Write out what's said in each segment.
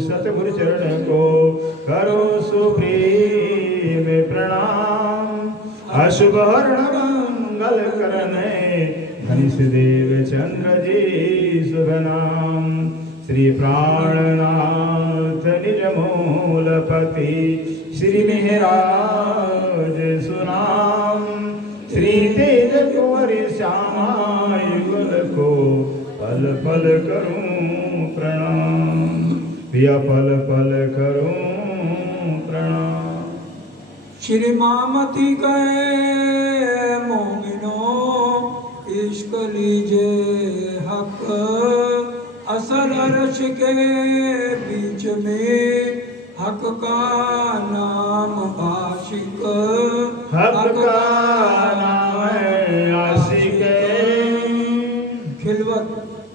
सतगुरु चरण को करो सुप्रीम प्रणाम। अशुभ हरण मंगल करने धनिष देव चंद्र जी शुभ नाम। श्री प्राणनाथ निज मूलपति श्री मेहराज सुनाम। श्री तेज कुंवर श्यामा युगल को पल पल करूं प्रणाम। पिया पल पल करूं प्रणाम। श्री मामती गए मोमिनो इश्क लीजे हक। असल अर्श के बीच में हक का नाम आशिक। हक का नाम है आशिक। खिलवत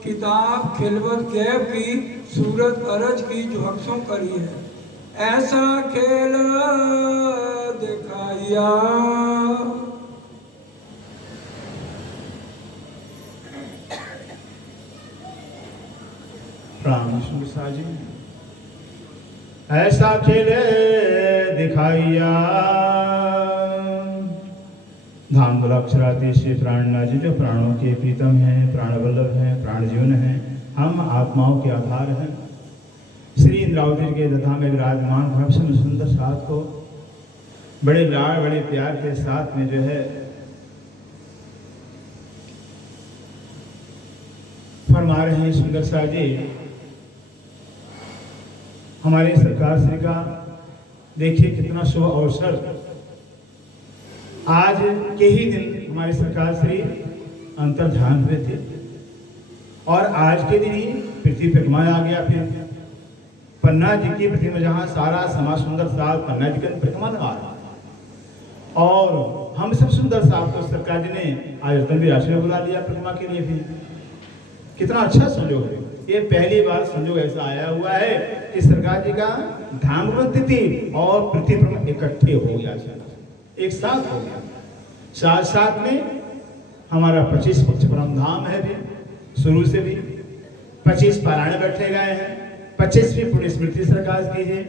किताब खिलवत गैब की सूरत अरज की जो हक्सों करी है ऐसा खेल दिखाया। राम जी ऐसा खेल दिखाइया। धाम अक्षराधीश श्री प्राणनाथ जी जो प्राणों के प्रीतम हैं, प्राण वल्लभ हैं, प्राण जीवन हैं, हम आत्माओं के आधार हैं। श्री इंद्रावती के दधा में विराजमान भ्रम सुंदर साथ को बड़े लाड़ बड़े प्यार के साथ में जो है फरमा रहे हैं सुंदर सा जी। हमारे सरकार श्री का देखिए कितना शुभ अवसर। आज के ही दिन हमारे सरकार श्री अंतर ध्यान हुए थे और आज के दिन ही पृथ्वी परिक्रमा आ गया। फिर पन्ना जी की प्रतिमा जहाँ सारा समाज सुंदर साथ पन्ना जी का परिक्रमा लगा रहा था और हम सब सुंदर साथ को सरकार जी ने आज भी राशि में बुला लिया परिक्रमा के लिए। फिर कितना अच्छा संयोग है। ये पहली बार संयोग ऐसा आया हुआ है कि सरकार जी का धाम तिथि और पृथ्वी परिक्रमा इकट्ठे हो गया, एक साथ हो गया। साथ साथ में हमारा 25 पक्ष परम धाम है भी शुरू से भी 25 पारायण बैठे गए हैं। 25वीं पुण्य स्मृति सरकार की है।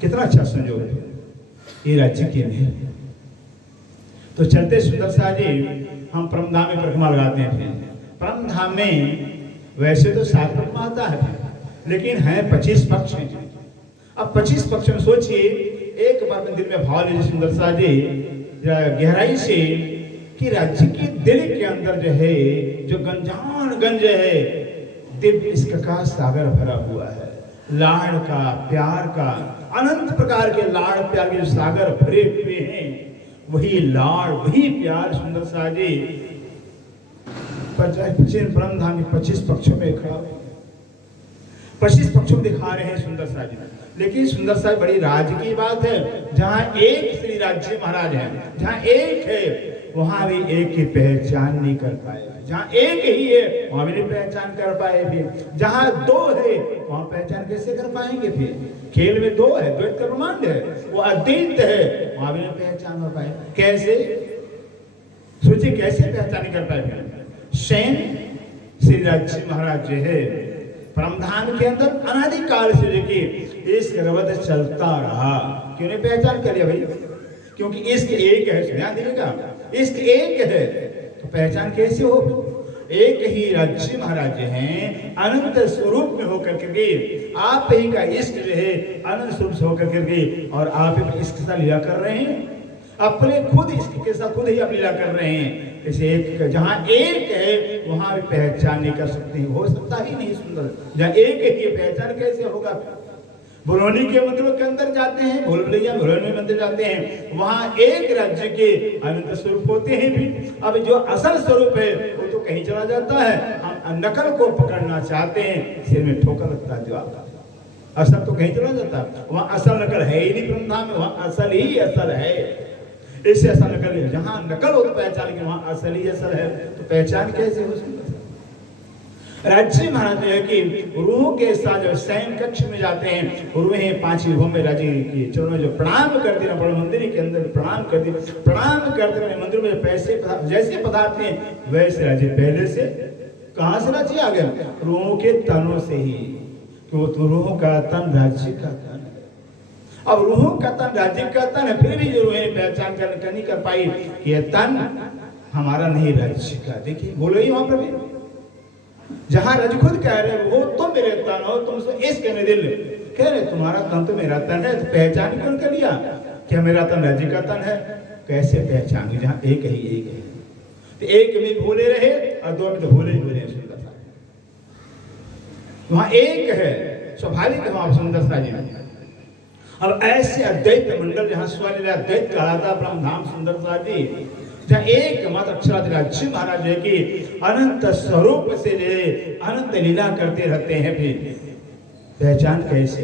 कितना अच्छा संयोग है ये राज्य के लिए। तो चलते सुंदर सा जी हम परम धाम में परिक्रमा लगाते हैं। परम धाम में वैसे तो 7 परिक्रमा आता है लेकिन है 25 पक्ष हैं। अब 25 पक्ष में सोचिए एक बार दिल में भाव लीजिए सुंदर सा जी गहराई से कि राज्य के दिल के अंदर जो है जो गंजानगंज है दिव्य इश्क का सागर भरा हुआ है। लाड़ का प्यार का अनंत प्रकार के लाड़ प्यार के जो सागर भरे हुए हैं वही लाड़ वही प्यार सुंदर सा जी परम धाम 25 पक्षों में खड़ा 25 पक्षों दिखा रहे हैं सुंदर सा जी। लेकिन सुंदर सा बड़ी राज की बात है जहाँ एक श्री राज्य महाराज है, जहाँ एक है वहां भी एक की पहचान नहीं कर पाए। जहाँ एक ही है वहां भी नहीं पहचान कर पाए। फिर जहाँ 2 है वहां पहचान कैसे कर पाएंगे। फिर खेल में 2 है, द्वैत कर्मांड है, वो अद्वैत है, वहां भी नहीं पहचान हो पाए। कैसे सोचिए कैसे पहचान नहीं कर पाए। शैन श्री राज्य महाराज जो है परमधाम के अंदर अनादिकाल से लेके इस रवद चलता रहा। क्यों नहीं पहचान कर लिया भाई? क्योंकि इश्क एक है। ध्यान दीजिएगा इश्क एक है तो पहचान कैसे हो? एक ही राज्य महाराज हैं अनंत स्वरूप में होकर के आप ही का इश्क जो है अनंत स्वरूप से होकर के और आप ही इश्क का लीला कर रहे हैं। अपने खुद इश्क के साथ खुद ही आप लीला कर रहे हैं। इसे एक जहाँ एक है वहां भी पहचान नहीं कर सकते। हो सकता ही नहीं सुंदर। जहाँ एक है पहचान कैसे होगा? भुलोनी के मंदिरों के अंदर जाते हैं, भूल भुलैया भुलोनी मंदिर जाते हैं, वहां एक राज्य के अनंत स्वरूप होते हैं। भी अब जो असल स्वरूप है वो तो कहीं चला जाता है। हम नकल को पकड़ना चाहते हैं, सिर में ठोकर लगता है। जो आपका असल तो कहीं चला जाता है, वहां असल नकल है ही नहीं। ब्रह्मा में वहां असल ही असल है। इससे असल नकल है। जहां नकल हो तो पहचान के वहां असल ही असल है। तो पहचान कैसे हो सकती? राज्य महाराज है कि रूह के साथ जब शयन कक्ष में जाते हैं, रूहें 5 युगों में राजी की चरणों जो प्रणाम करते हैं, बड़े मंदिर के अंदर प्रणाम करते हैं। मंदिर में पैसे जैसे पधारते हैं वैसे राजी पहले से कहां से राजी आ गया? रूहों के तनों से ही। कि वो तो रूह का तन राज्य का तन है। अब रूह का तन राज्य का तन है, फिर भी जो रूह ने पहचान कर नहीं कर पाई कि यह तन हमारा नहीं राज्य का। देखिए बोलो ही वहां पर भी, जहां रज खुद कह रहे हो तुम मेरे तन हो, तुमसे इश्क में दिल कह रहे तुम्हारा तन तो मेरा तन है, तो पहचान क्यों कर लिया क्या मेरा तन राज्य का तन है? कैसे पहचान? जहां एक है, तो एक में भूले रहे और दो में तो भूले ही भूले। सुंदरता वहां एक है, स्वाभाविक है वहां सुंदरता जी में। अब ऐसे अद्वैत मंडल जहां स्वलीला अद्वैत कहलाता ब्रह्म धाम सुंदरता जी, जहाँ एक मत अक्षराधिराज महाराज है कि अनंत स्वरूप से अनंत लीला करते रहते हैं। फिर पहचान कैसे?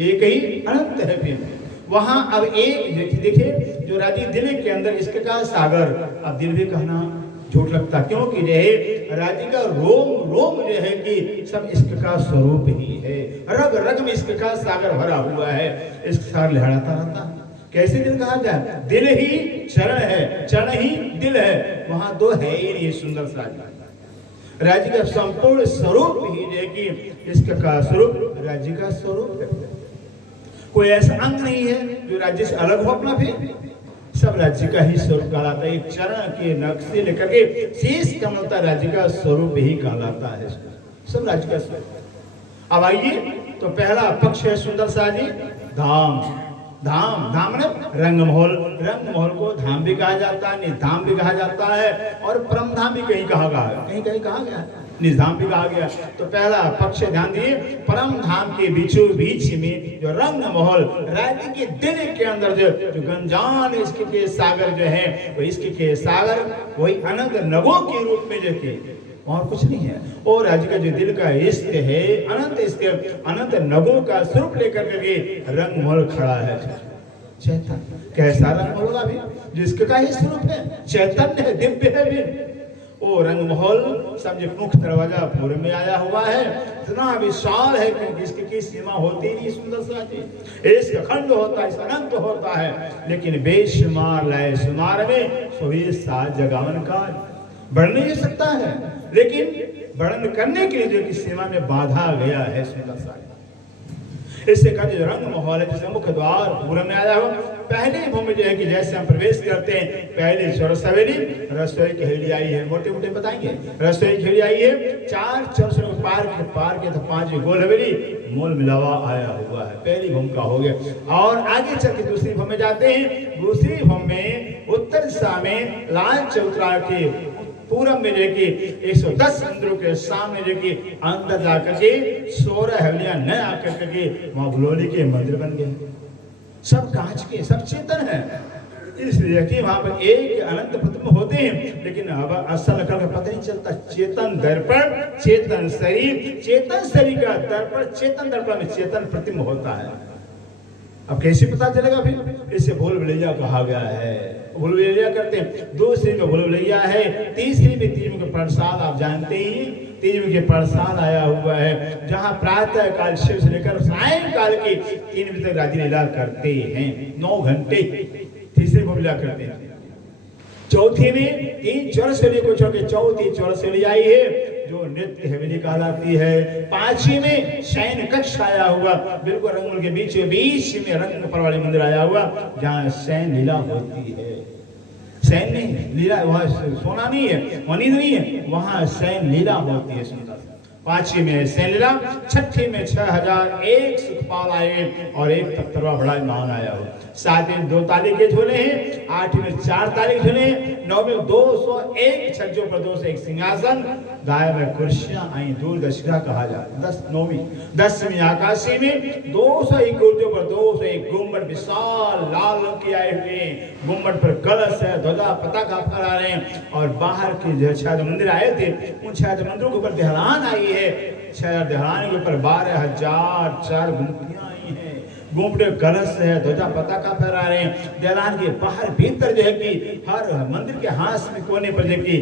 एक ही अनंत है। फिर वहां अब एक देखिए जो राजी दिल के अंदर इसके का सागर, अब दिल भी कहना झूठ लगता, क्योंकि जो है राजी का रोम रोम जो है कि सब इसका स्वरूप ही है, रग रग में इसका सागर भरा हुआ है, इसका सागर लहराता रहता। कैसे दिल कहा जाए? दिल ही चरण है, चरण ही दिल है, वहां दो है ही नहीं। सुंदर सा राज्य का संपूर्ण स्वरूप ही है कि इसका स्वरूप राज्य का स्वरूप है। कोई ऐसा अंग नहीं है जो राज्य से अलग हो अपना, फिर सब राज्य का ही स्वरूप कहलाता है। एक चरण के नक्शे लेकर के शीश कमलता राज्य का स्वरूप ही कहलाता है, सब राज्य का स्वरूप। अब आइए तो पहला पक्ष है सुंदर सा जी धाम। धाम धाम ने रंग महल, रंग महल को धाम भी कहा जाता है, निधाम भी कहा जाता है, और परम धाम भी कहीं कहा गया है, कहीं कहीं कहा गया है, निधाम भी कहा गया। तो पहला पक्ष ध्यान दिए, परम धाम के बीचों बीच में जो रंग महल राज्य के दिल के अंदर जो गंजान इसके के सागर जो है, वो इसके के सागर वही अनंत नगों के रूप में जो के और कुछ नहीं है। और राज्य का जो दिल का इश्क है, अनंत इश्क, अनंत नगों का स्वरूप लेकर के रंग महल खड़ा है। चैतन्य कैसा रंग महल भी जिसका ही स्वरूप है, चैतन्य है, दिव्य है भी। वो रंग महल समझे मुख्य दरवाजा पूर्व में आया हुआ है, इतना विशाल है कि इसकी की सीमा होती नहीं। सुंदर सा जी इसका खंड होता है, इसका अनंत होता है, लेकिन बेशुमार लय शुमार में सोई सात जगावन का बढ़ नहीं सकता है, लेकिन वर्णन करने के लिए जो कि सीमा में बाधा गया है। सुंदर सा इससे का जो रंग महल है, जिसका मुख्य द्वार पूर्व में आया हो, पहले भूमि जो है कि जैसे हम प्रवेश करते हैं, पहले चौरस हवेली, रसोई की हवेली आई है, मोटे मोटे बताएंगे, रसोई की हवेली आई है, 4 चौरसों पार के तो 5 गोल हवेली मोल मिलावा आया हुआ है, पहली भूमि का हो गया। और आगे चल के दूसरी भूमि में जाते हैं, दूसरी भूमि में उत्तर दिशा में लाल चौतरा के पूरब में जो कि 110 मंदिरों के सामने जो कि अंदर जाकर के 16 हवेलियां न आकर के वहां बुलोली के मंदिर बन गए, सब कांच के, सब चेतन है। इसलिए कि वहां पर एक अनंत प्रतिमा होते हैं, लेकिन अब असल अकल का पता नहीं चलता। चेतन दर्पण, चेतन शरीर का दर्पण, चेतन दर्पण में चेतन प्रतिमा होता है। अब कैसे पता चलेगा? फिर इसे भूल भुलैया कहा गया है, भूल भुलैया करते हैं। दूसरी में भूल भुलैया है, तीसरी में तीन के प्रसाद आप जानते ही, तीन के प्रसाद आया हुआ है, जहाँ प्रातः काल शिव से लेकर सायंकाल के 3 बजे तक राजी लीला करते हैं, 9 घंटे तीसरी भूल भुलैया करते हैं। चौथी में 3 चौरस हवेली को छोड़ के चौथी चौरस हवेली आई है, जो नृत्य हवेली कहलाती है। 5वीं में शयन कक्ष आया हुआ, बिल्कुल रंगमहल के बीच में रंग परवाड़ी मंदिर आया हुआ, जहाँ शयन लीला होती है। शयन नहीं लीला, वहाँ सोना नहीं है, वहाँ नींद नहीं है, वहाँ शयन लीला होती है। सुंदर 5वीं में शयन लीला, 6ठी में 6001 सुखपाल आए और एक तख्तरवा बड़ा महान आया हो। 7वीं में 2 ताली के झोले हैं, 8वीं में 4 ताली झोले हैं, 9वीं में 201 छज्जों पर 201 सिंहासन, 10 में कुर्सियां आई, दूरदर्शिका कहा जाता है। 10वीं आकाशी में 201 कुर्सियों पर 201 गुम्बद, विशाल लाल रंग के आए हुए, गुम्बद पर कलश है, ध्वजा पताका फहरा रहे हैं। और बाहर के जो 6 मंदिर आए थे, उन 6 मंदिरों के ऊपर ध्यान आई है, 6 ध्यान के ऊपर 12,004 गुमटियां आई हैं, गुम्बद कलश है, ध्वजा पताका फहरा रहे हैं। ध्यान के बाहर भीतर जो है कि हर मंदिर के हाथ में कोने पर जो कि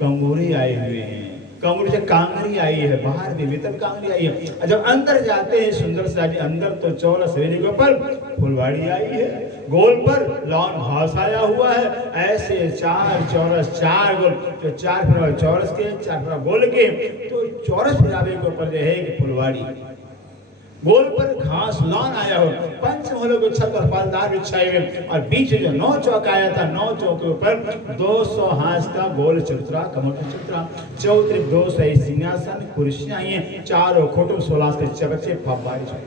कंगूरी आए हुए हैं, कंगूरी से कांगरी आई है, बाहर भी भीतर कांगरी आई है। जब अंदर जाते हैं सुंदर सा जी, अंदर तो चौरस हवेली के ऊपर फुलवाड़ी आई है, गोल पर लॉन घास आया हुआ है। ऐसे 4 चौरस, 4 गोल, तो 4 फिर चौरस के, 4 फिर गोल के, तो चौरस फिरावे के ऊपर जो है कि फुलवाड़ी गोल पर घास लॉन आया हो, पंचमहलों के छत पर पालदार बिछाए हुए, और बीच में जो 9 चौक आया था, 9 चौक के ऊपर 200 हाथ का गोल चबूतरा, कमल का चबूतरा, चौतरफ 200 सिंहासन, कुर्सियां आई हैं, चारों खोटों 16 के चबचे फव्वारे,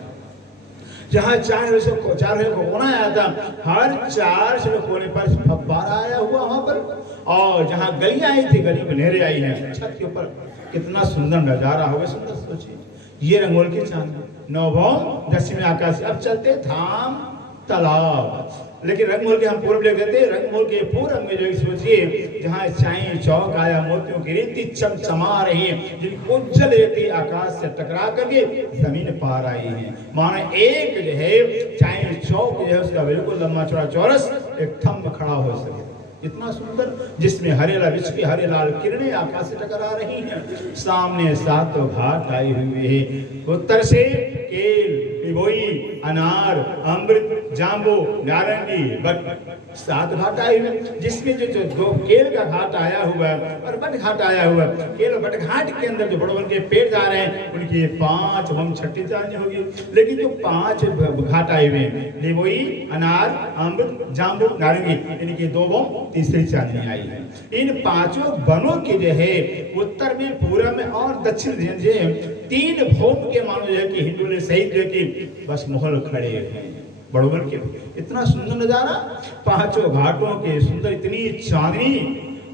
जहाँ चार को कोना आया था, हर 4 कोने पर फव्वारा आया हुआ वहां पर, और जहाँ गलियां आई थी, गलियों में नहरें आई हैं छत के ऊपर। कितना सुंदर नजारा होगा, सुंदर सोचिए। ये रंगोल की चांद, नवभौम दक्षिण आकाश। अब चलते धाम तालाब, लेकिन रंगमहल के हम पूर्व ले देते। रंगमहल के पूर्व में जो सोचिए, जहाँ चाई चौक आया, मोतियों की रेती चमचमा रही है, जिनकी उज्जवल रेती आकाश से टकरा करके जमीन पार आई है। मानो एक जो है चाई चौक जो है, उसका बिल्कुल लंबा चौड़ा चौरस एक थंब खड़ा हो सके, इतना सुंदर, जिसमें हरे लाल विच की हरे लाल किरणें आकाश से टकरा रही हैं। सामने 7 घाट आए हुए हैं, उत्तर से केल, पिबोई, अनार, अमृत, जाम्बू, नारंगी, बट 7 घाट आए हुए, जिसमें जो 2 केल का घाट आया हुआ है और बट घाट आया हुआ है। केल और बट घाट के अंदर जो बड़े के पेड़ जा रहे हैं, उनकी 5 हम छठी चांदनी होगी। लेकिन जो 5 घाट आए हुए हैं, लिबोई, अनार, अमृत, जाम्बू, नारंगी, इनकी 2 बम तीसरी चांदनी आई है। इन 5 बनों के जो है उत्तर में, पूर्व में और दक्षिण जो है 3 भौम के मानो जो है कि हिंदू ने सही जो कि बस महल खड़े हैं बड़ोबर के। इतना सुंदर नजारा, 5 घाटों के सुंदर, इतनी चांदनी,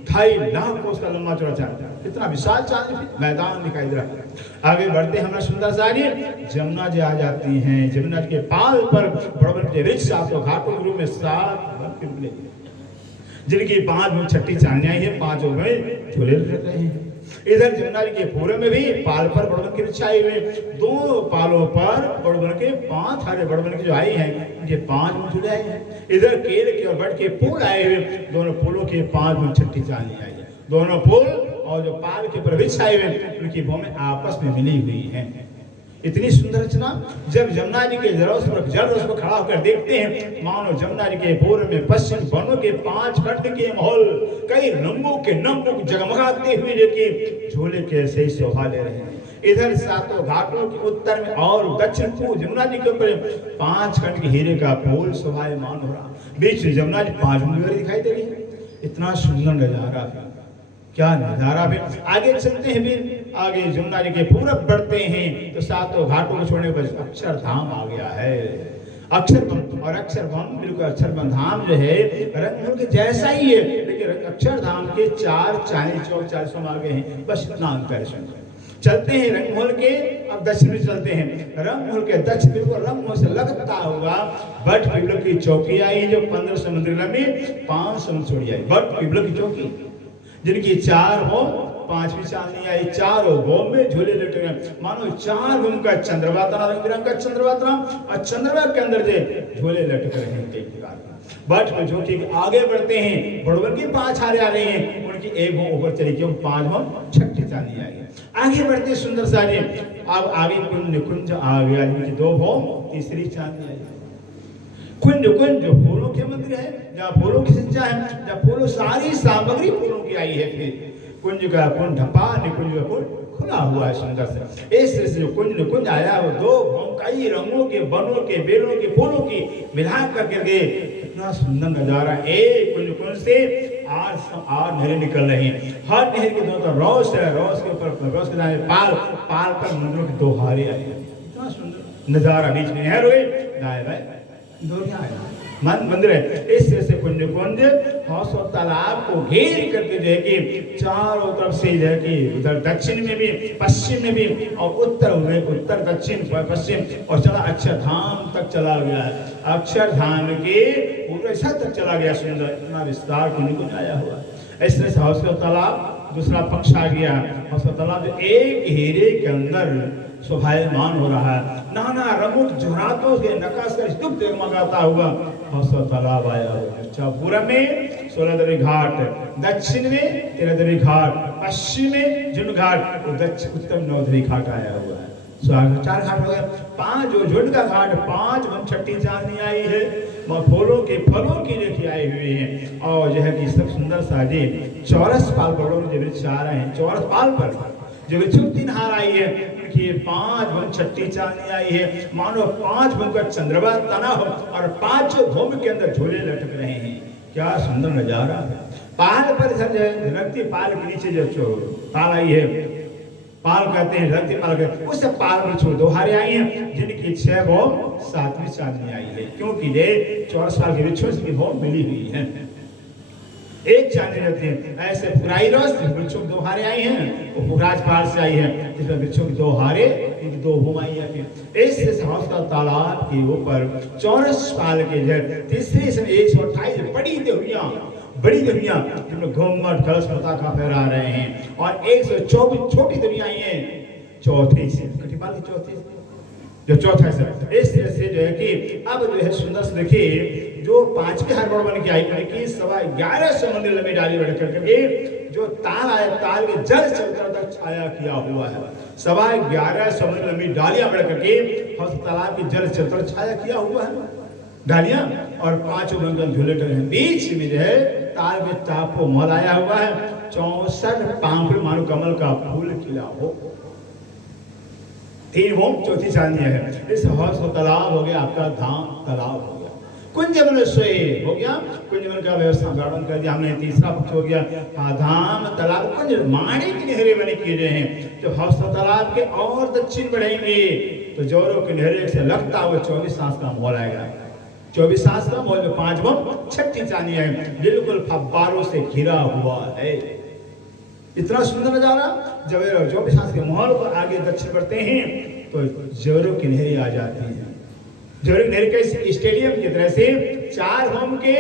2.5 लाख कोस का लंबा चौड़ा चांदनी, इतना विशाल चांदनी, मैदान दिखाई दे रहा है। आगे बढ़ते हमारा सुंदर सारी जमुना जी आ जाती हैं। जमुना जी के पाल पर बड़ोबर के वृक्ष 7 घाटों के रूप में 7 निकले, जिनकी 5 में छठी चांदनी आई है, 5 में झूले रहते हैं। इधर जमुना जी के पूर्व में भी पाल पर बड़वन के वृक्ष आए हुए, 2 पालों पर बड़वन के 5 हरे बड़वन के जो आई हैं, उनके 5 में झूले आए हैं। इधर केल के और बट के फूल आए हुए, दोनों फूलों के 5 में छठी चांदनी आई है। दोनों फूल और जो पाल के ऊपर वृक्ष आए हुए, उनकी भूमि आपस में मिली हुई है। इतनी सुंदर रचना। जब जमुना जी के जल रस पर खड़ा होकर देखते हैं, मानो जमुना जी के पूर्व में पश्चिम बनों के 5 खंड के महल कई रंगों के नंबुक जगमगाते हुए लेके झोले के से शोभा ले रहे हैं। इधर 7 घाटों के उत्तर में और दक्षिण पूर्व जमुना जी के ऊपर 5 खंड के हीरे का फूल शोभायमान हो रहा, बीच में जमुना जी 5 मुंगेरी दिखाई दे रही है। इतना सुंदर नजारा, क्या नजारा भी। आगे चलते हैं, फिर आगे जमुना जी के पूरब बढ़ते हैं तो 7 घाटों को छोड़ने पर अक्षरधाम आ गया है। अक्षरधाम, और अक्षरधाम बिल्कुल अक्षरधाम धाम जो है रंगमहल के जैसा ही है, लेकिन अक्षरधाम के 4 चांदी चौक 400 आगे हैं, बस इतना अंतर है। चलते हैं रंगमहल के, अब दक्षिण में चलते हैं। रंगमहल के दक्षिण बिल्कुल रंगमहल से लगता हुआ बट पिबलो की चौकी आई, जो 1500 मंदिर लंबी, 500 चौड़ी आई। बट पिबलो की चौकी, जिनकी 4 होम 5वीं चांदनी आई, 4 होम में झूले लटके हैं। मानो 4 होम का चंद्रवातना, रंग बिरंग का चंद्रवातना, और चंद्रमा के अंदर से झूले लटक रहे हैं कई प्रकार। बट में जो कि आगे बढ़ते हैं, बड़वन की 5 हारे आ रही हैं, उनकी 1 होम ऊपर चली गई, 5 होम छठी चांदनी आई। आगे बढ़ते सुंदर सारे, अब आगे कुंज आ गया, जिनकी 2 होम तीसरी चांदनी आई। कुंज जो फूलों के मंदिर है, जहाँ फूलों की सज्जा है, जहाँ फूलों सारी सामग्री फूलों की आई है। फिर कुंज का कुंज ढपा, निकुंज का कुंज खुला हुआ है सुंदर से। इस तरह से जो कुंज आया वो 2 कई रंगों के, बनों के, बेलों के, फूलों की मिला करके इतना सुंदर नजारा। एक कुंज से 8 नहरें निकल रही हैं। हर नहर के दोनों तरफ रोस है, रोस के ऊपर रोस के दाएं पाल पर मंदिरों की 2 हारे आई। इतना सुंदर नजारा, बीच में नहर हुई, दाएं बाएं दोरियां आए, मंदिर है। इस तरह से कुंज हौस और तालाब को घेर करके जो है कि चारों तरफ से जो है कि उधर दक्षिण में भी, पश्चिम में भी, और उत्तर में, उत्तर दक्षिण पश्चिम, और चला अक्षरधाम तक चला गया है। अक्षरधाम के पूरे छत तक चला गया, सुंदर इतना विस्तार कुंज आया हुआ है। इस तरह से हौस और तालाब दूसरा पक्ष आ गया। हौस और तालाब जो एक हीरे के अंदर शोभायमान हो रहा है, नाना रंगों जहरातों के नकाश का स्तूप जगमगाता हुआ हौस और तालाब आया हुआ है। पूरब में 16 देवी घाट, दक्षिण में 13 देवी घाट, पश्चिम में झुंड घाट, और उत्तर 9 देवी घाट आया हुआ है। 4 घाट हो गए। 5 जो झुंड का घाट, 5 में छठी चांदनी आई है, फूलों की लेके आए हुए हैं। और जो है कि सब सुंदर साजे चौरस पाल पर वृक्ष आ रहे हैं, चौरस पाल पर जो वृक्षों की 3 हार आई है, उनकी 5 भूम छठी चांदनी आई है, मानो 5 भूम का चंद्रमा तना हो और 5 भूम के अंदर झूले लटक रहे हैं। क्या सुंदर नजारा है। पाल पर रखती पाल के नीचे जो पाल आई है, पाल कहते हैं, रखती पाल कहते हैं, उससे पाल पर 2 हारें आई हैं, जिनकी 6 भूम 7वीं चांदनी आई है, क्योंकि ये 24 साल के वृक्षों की भूम मिली हुई है। एक चांदनी रहती है। ऐसे पुराइरस वृक्षों की 2 हारें आई हैं, वो पुराज पहाड़ से आई है, जिसमें वृक्षों की 2 हारें, इनकी 2 भूम आई है। इस हाउस का तालाब के ऊपर 24 साल के जो तीसरी से 128 बड़ी देवियां जिनमें घूमट कलश पताका फहरा रहे हैं, और 124 छोटी देवियां आई हैं, चौथी से कटिपाल की चौथी जो चौथा है। इस तरह से जो है कि अब जो है सुंदर से देखिए, जो 5वीं हार बन के आई कि 11.25 मंदिर लंबी डाली बढ़ करके जो ताल आया, ताल के जल चलकर तक छाया किया हुआ है। 11.25 मंदिर लंबी डालियां बढ़ करके तालाब की जल चलकर छाया किया हुआ है डालियां, और 5 मंगल झूले टंगे हैं। बीच में जो है ताल में टापो मल आया हुआ है, 64 पांखुड़ मानो कमल का फूल खिला हो। 3 भूम चौथी चांदनी है। इस हौस को तालाब हो गया, आपका धाम तालाब हो गया। कुंज मन सोए हो गया, कुंज मन का व्यवस्था गार्डन कर दिया हमने। तीसरा पक्ष हो गया धाम तालाब कुंज, माणी की नहरें बने किए गए हैं। तो हौस तालाब के और दक्षिण बढ़ेंगे तो जोरों की नहरें से लगता हुआ 24 सांस का मोल आएगा। 24 सांस का मोल में 5 भूम छठी चांदनी है, बिल्कुल फब्बारों से घिरा हुआ है। इतना सुंदर नजारा। जब 24 सांस के महल को आगे दक्षिण बढ़ते हैं तो जोरों की नहरें आ जाती हैं। जोरों की नहरें कैसे स्टेडियम की तरह से 4 भूम के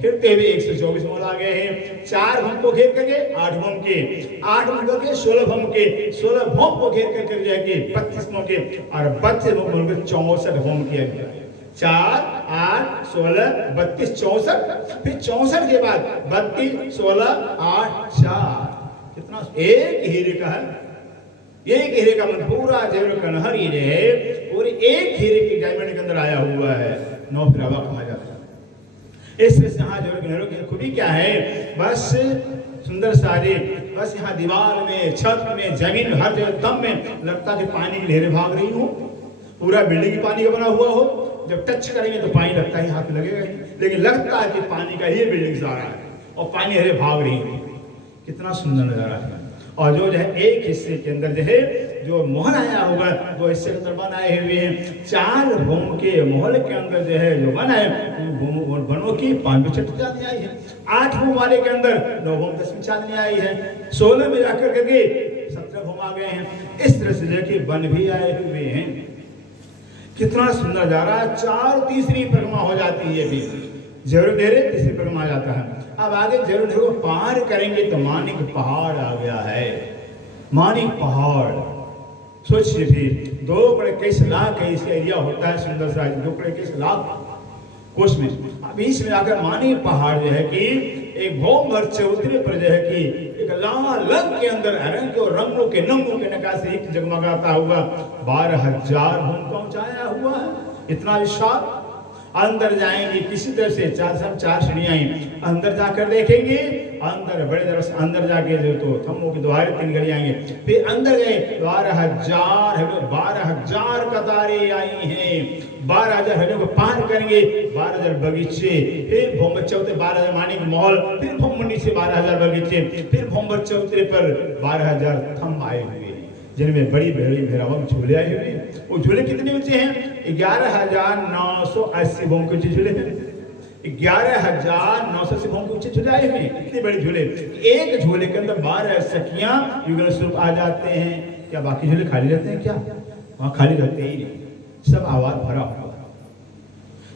फिरते हुए 124 मोल आ गए हैं। 4 भूम को घेर करके 8 भूम के, 8 भूम करके 16 भूम के, 16 भूम को घेर करके जाएंगे 32 भूम के, और 32 भूम को 64 भूम किया गया। 4, 8, 16, 32, 64, फिर 64 के बाद 32, 16, 8, 4। कितना एक हीरे का है, एक हीरे का मन पूरा जेवर कन्हर हीरे है, पूरी एक हीरे की डायमंड के अंदर आया हुआ है। 9 फिरावा कहा जाता है। इसमें से यहाँ जेवर कन्हरों की खूबी क्या है, बस सुंदर सारे, बस यहाँ दीवार में, छत में, जमीन में, हर जगह दम में लगता है पानी की लहरें भाग रही हो। पूरा बिल्डिंग ही पानी का बना हुआ हो, जब टच करेंगे तो पानी लगता है हाथ में लगेगा ही, लेकिन लगता है कि पानी का ही बिल्डिंग से आ रहा है और पानी लहरें भाग रही है। कितना सुंदर नजारा है। और जो है एक हिस्से के अंदर जो है जो मोहन आया होगा, वो हिस्से के अंदर बनाए हुए हैं। 4 भूम के मोहल के अंदर जो है जो बना है, बनों की 5वीं छठी चांदनी आई है। 8 भूम वाले के अंदर 9 भूम 10वीं चांदनी आई है। 16 में जाकर करके 17 भूम आ गए हैं। इस तरह से लेके बन भी आए हुए हैं। कितना सुंदर नजारा। 4 तीसरी परिक्रमा हो जाती है, भी जरूर देरे तीसरी परिक्रमा आ जाता है। अब आगे जरूर को पार करेंगे तो मानिक पहाड़ आ गया है। मानिक पहाड़ सोचिए, फिर 2 बड़े कैसे लाख है इसका एरिया होता है, सुंदर सा 2 बड़े कैसे लाख कोष में। अब इसमें आकर मानिक पहाड़ जो है कि एक भौम भर चौतरे पर जो है कि एक लाल रंग के अंदर रंगों के नंगों के नकाशी एक जगमगाता हुआ 12,000 भूम का ऊंचाया हुआ है। इतना विशाल। अंदर जाएंगे किसी तरह से 4 सीढ़ियां अंदर जाकर देखेंगे। अंदर बड़े तरह से अंदर जाके जो तो थम्मों के द्वारे 3 गली आएंगे। फिर अंदर गए 12,000 कतारें आई हैं। 12,000 हजों को पार करेंगे, 12,000 बगीचे, फिर भूम चौथे 12,000 मानिक महल, फिर भूम मंडी से 12,000 बगीचे, फिर भूम चौथे पर 12,000 थम आए हुए जिनमें बड़ी भैरव झूले आए हुए। वो झूले कितने ऊंचे हैं? 11,980 भूम के ऊंचे झूले हैं। 11,980 भूम के ऊंचे झूले आए हुए। इतने बड़े झूले। एक झूले के अंदर 12 सखियां युगल स्वरूप आ जाते हैं। क्या बाकी झूले खाली रहते हैं? क्या वहां खाली रहते ही नहीं, सब आवाज भरा हुआ।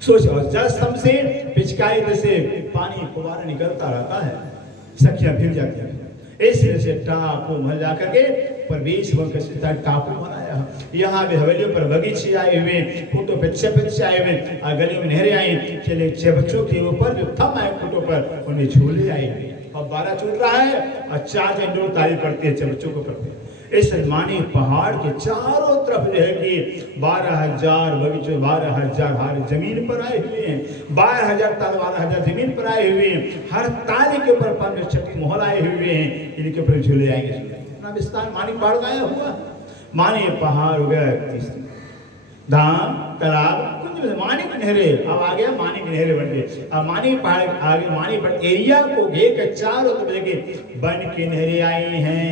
सोचो, जल स्तंभ से पिचकारी से पानी फुवारा निकलता रहता है, सखियां फिर जाती हैं। इस तरह से टापू महल जाकर के प्रवेश टापू बनाया। यहाँ भी हवेलियों पर बगीचे आए हुए, खूंटों पे बच्चे आए हुए, और गलियों में नहरें आई। चले 6 बच्चों के ऊपर जो थम आए खूंटों पर, उनमें झूले आए हुए। और 12 छूट रहा है और 4 इंडोर ताली पड़ती है 6 बच्चों के ऊपर। इस मानी पहाड़ के चारों तरफ जो है कि 12,000 बगीचे, 12,000 हार जमीन पर आए हुए हैं। 12,000 ताल 12,000 जमीन पर आए हुए हैं। हर ताली के ऊपर 5 छठी मोहल आए हुए हैं, इनके ऊपर झूले आएंगे। इतना विस्तार मानिक पहाड़ गाया हुआ। माने पहाड़ हो गया 31 धाम तालाब कुछ मानिक नहरे, अब आ गया मानिक नहरे बन गए। अब मानिक पहाड़ आगे मानिक एरिया को घेर कर चारों तरफ के बन के नहरे आई हैं,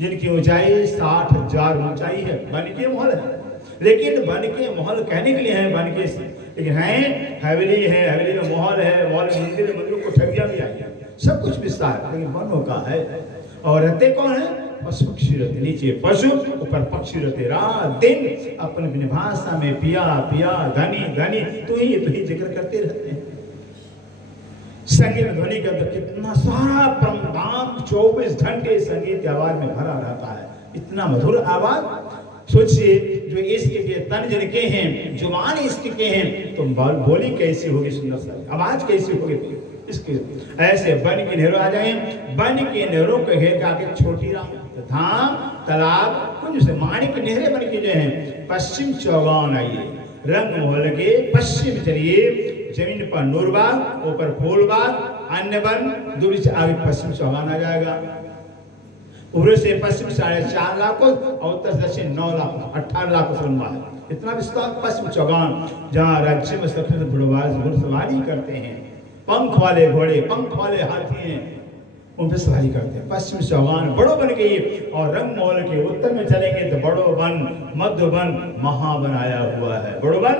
जिनकी ऊंचाई 60,000 ऊंचाई है। बन के महल है, लेकिन बन के महल कहने के लिए है बन के, लेकिन है हवेली है, हवेली में महल है, महल में मंदिर है, मंदिर को ठगिया भी आई है, सब कुछ विस्तार, लेकिन वनों का है। और रहते कौन है? पशु पक्षी रहते, नीचे पशु ऊपर पक्षी रहते, रात दिन अपन अपनी भाषा में पिया पिया धनी धनी तू ही जिक्र करते रहते हैं। संगीत ध्वनि के अंदर कितना सारा परमधाम 24 घंटे संगीत आवाज में भरा रहता है, इतना मधुर आवाज। सोचिए जो इश्क के तन जिनके हैं, जुबान इश्क के हैं, तो बोली कैसी होगी, सुंदर सा आवाज कैसी होगी इसके। ऐसे बन के नहरों आ जाए, बन के नहरों को घेर के आके छोटी राम धाम तालाब कुछ से माणिक नहरे बन के जो हैं। पश्चिम चौगान आइए, रंग महल के पश्चिम चलिए, जमीन पर नूरबाग, ऊपर फूलबाग, अन्य वन, दूरी से आगे पश्चिम चौगान आ जाएगा। पूर्व से पश्चिम 4.5 लाख और उत्तर से दक्षिण 9 लाख 18 लाख लंबा है, इतना विस्तार पश्चिम चौगान, जहाँ राज्य में सबसे घुड़सवारी करते हैं, पंख वाले घोड़े, पंख वाले हाथी हैं, उन पर सवारी करते हैं। पश्चिम चौगान बड़ो बन गई। और रंग महल के उत्तर में चलेंगे तो बड़ो वन, मध्य वन, महावन आया हुआ है। बड़ो वन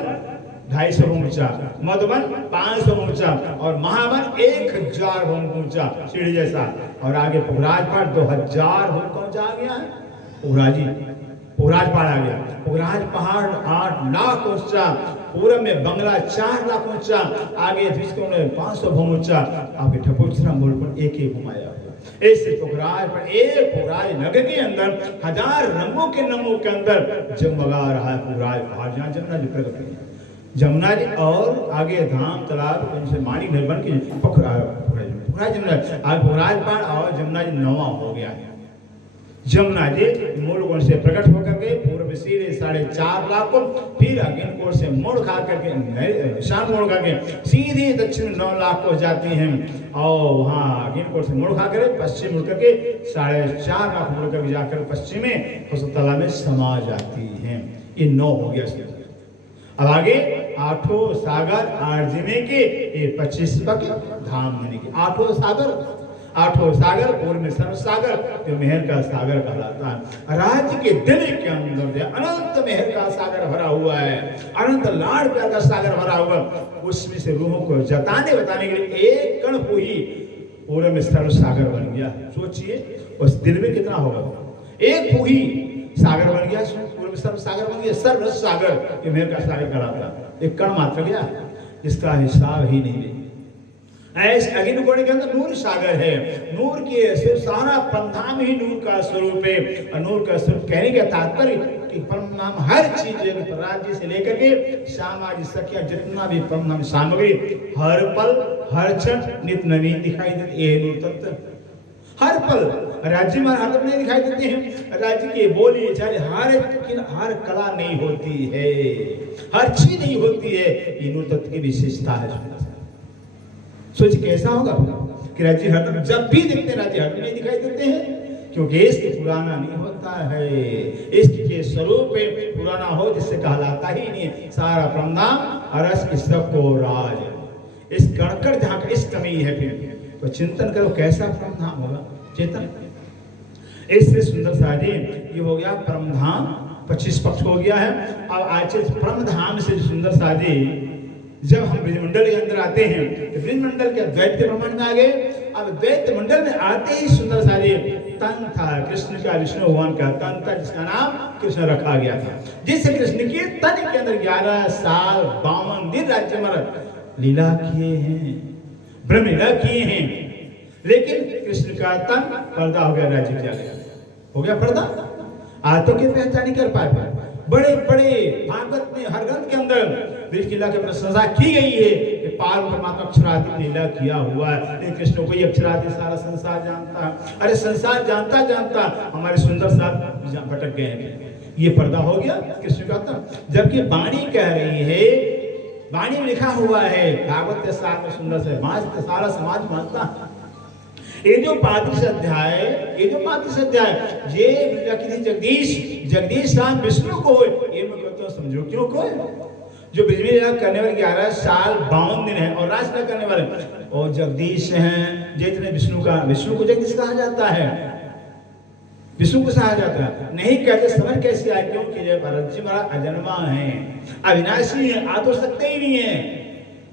250 ऊंचा, मधुबन 500 ऊंचा और महावन 1000 ऊंचा सीढ़ी जैसा। और आगे पुखराज पहाड़ 2000 ऊंचा आ गया है, पुखराज पहाड़ आ गया। पुखराज पहाड़ 8 लाख ऊंचा, पूरब में बंगला 4 लाख ऊंचा, आगे 500 भूम ऊंचा, आगे ठपोचरा मोड़ पर एक घुमाया हुआ। ऐसे पुखराज पर एक पुखराज नगर के अंदर 1000 रंगों के नमों के अंदर जगमगा रहा है पुखराज पहाड़, जहाँ जमुना जी प्रकट हुई है। जमुना जी और आगे धाम तालाब उनसे माणिक नहर बन के पुखराज जमुना आगे पुखराज पहाड़ और जमुना जी नवा हो गया है। जमुना जी मूल कोण से प्रकट होकर के पूर्व सीधे 4.5 लाख, फिर अग्नि कोण से मोड़ खा करके शाम मोड़ करके सीधे दक्षिण 9 लाख को जाती हैं। और वहाँ अग्नि कोण से मोड़ खा कर पश्चिम मुड़ करके 4.5 लाख मुड़ करके जाकर पश्चिम में तालाब में समा जाती हैं। ये 9 हो गया। अब आगे 8 सागर 8 जिले के ये 25 धाम बनेंगे। 8 सागर पूर्व में सर्व सागर जो मेहर का सागर कहलाता है। राज्य के दिल के अंदर अनंत मेहर का सागर भरा हुआ है, अनंत लाड़ प्यार का सागर भरा हुआ। उसमें से रूहों को जताने बताने के लिए एक कण हुई पूर्व में सर्व सागर बन गया। सोचिए उस दिल में कितना होगा, एक हुई सागर बन गया, पूर्व में सर्व सागर बन गया। सर्व सागर ये मेहर का सागर कहलाता, एक कण मात्र गया जिसका हिसाब ही नहीं है। ऐसे अग्नि कोण के अंदर नूर सागर है, नूर के सारा परमधाम ही नूर का स्वरूप है। और नूर का स्वरूप कहने का तात्पर्य कि परमधाम हर चीज राज्य से लेकर के सामाजिक सख्या जितना भी परमधाम सामग्री हर पल हर क्षण नित्य नवीन दिखाई देती है। नूर तत्व हर पल राज्य में हर नहीं दिखाई देते हैं। राज्य की बोली चाहे हर कला नहीं होती है, हर चीज नहीं होती है। ये नूर तत्व की विशेषता है। सोच कैसा होगा कि राज्य हरदम जब भी देखते राज्य हरदम नहीं दिखाई देते हैं, क्योंकि इश्क पुराना नहीं होता है। इश्क के स्वरूप पुराना हो जिससे कहलाता ही नहीं है। सारा परमधाम रस की सबको राज, इस कणकड़ जहाँ का इस कमी है, फिर तो चिंतन करो कैसा परमधाम होगा। चेतन इससे सुंदर साजी ये हो गया परमधाम 25 पक्ष हो गया है। अब आज परमधाम से सुंदर साजी जब हम ब्रजमंडल के अंदर आते हैं तो ब्रजमंडल के द्वैत ब्रह्मांड में आ गए। अब द्वैत मंडल में आते ही सुंदर सारी तन था कृष्ण का, विष्णु भगवान का तन था जिसका नाम कृष्ण रखा गया था। जिस कृष्ण के तन के अंदर 11 साल 52 दिन राज्य में लीला किए हैं, ब्रह्म लीला किए हैं। लेकिन कृष्ण का तन पर्दा हो गया, राज्य किया गया, हो गया पर्दा। आज तो क्या पहचान नहीं कर पाए। बड़े बड़े भागवत में हर ग्रंथ के अंदर ब्रज लीला की प्रशंसा की गई है कि पार्वती परमात्मा अक्षरादि लीला किया हुआ है। लेकिन कृष्ण को ही अक्षरादि सारा संसार जानता है। अरे संसार जानता जानता हमारे सुंदर साथ भटक गए हैं। ये पर्दा हो गया कृष्ण का तन। जबकि वाणी कह रही है, वाणी में लिखा हुआ है भागवत के साथ में सुंदर से सारा समाज मानता है। ये जो 35 अध्याय ये जगदीश राम विष्णु को ये मैं कहता हूँ समझो क्यों को जो ब्रज में लीला करने वाले 11 साल 52 दिन है और रासलीला करने वाले और जगदीश हैं जितने विष्णु को जगदीश कहा जाता है, विष्णु को कहा जाता है। नहीं कहते समझ कैसे आए क्योंकि जय भरत जी महाराज अजन्मा है, अविनाशी है, आ तो सकते ही नहीं है,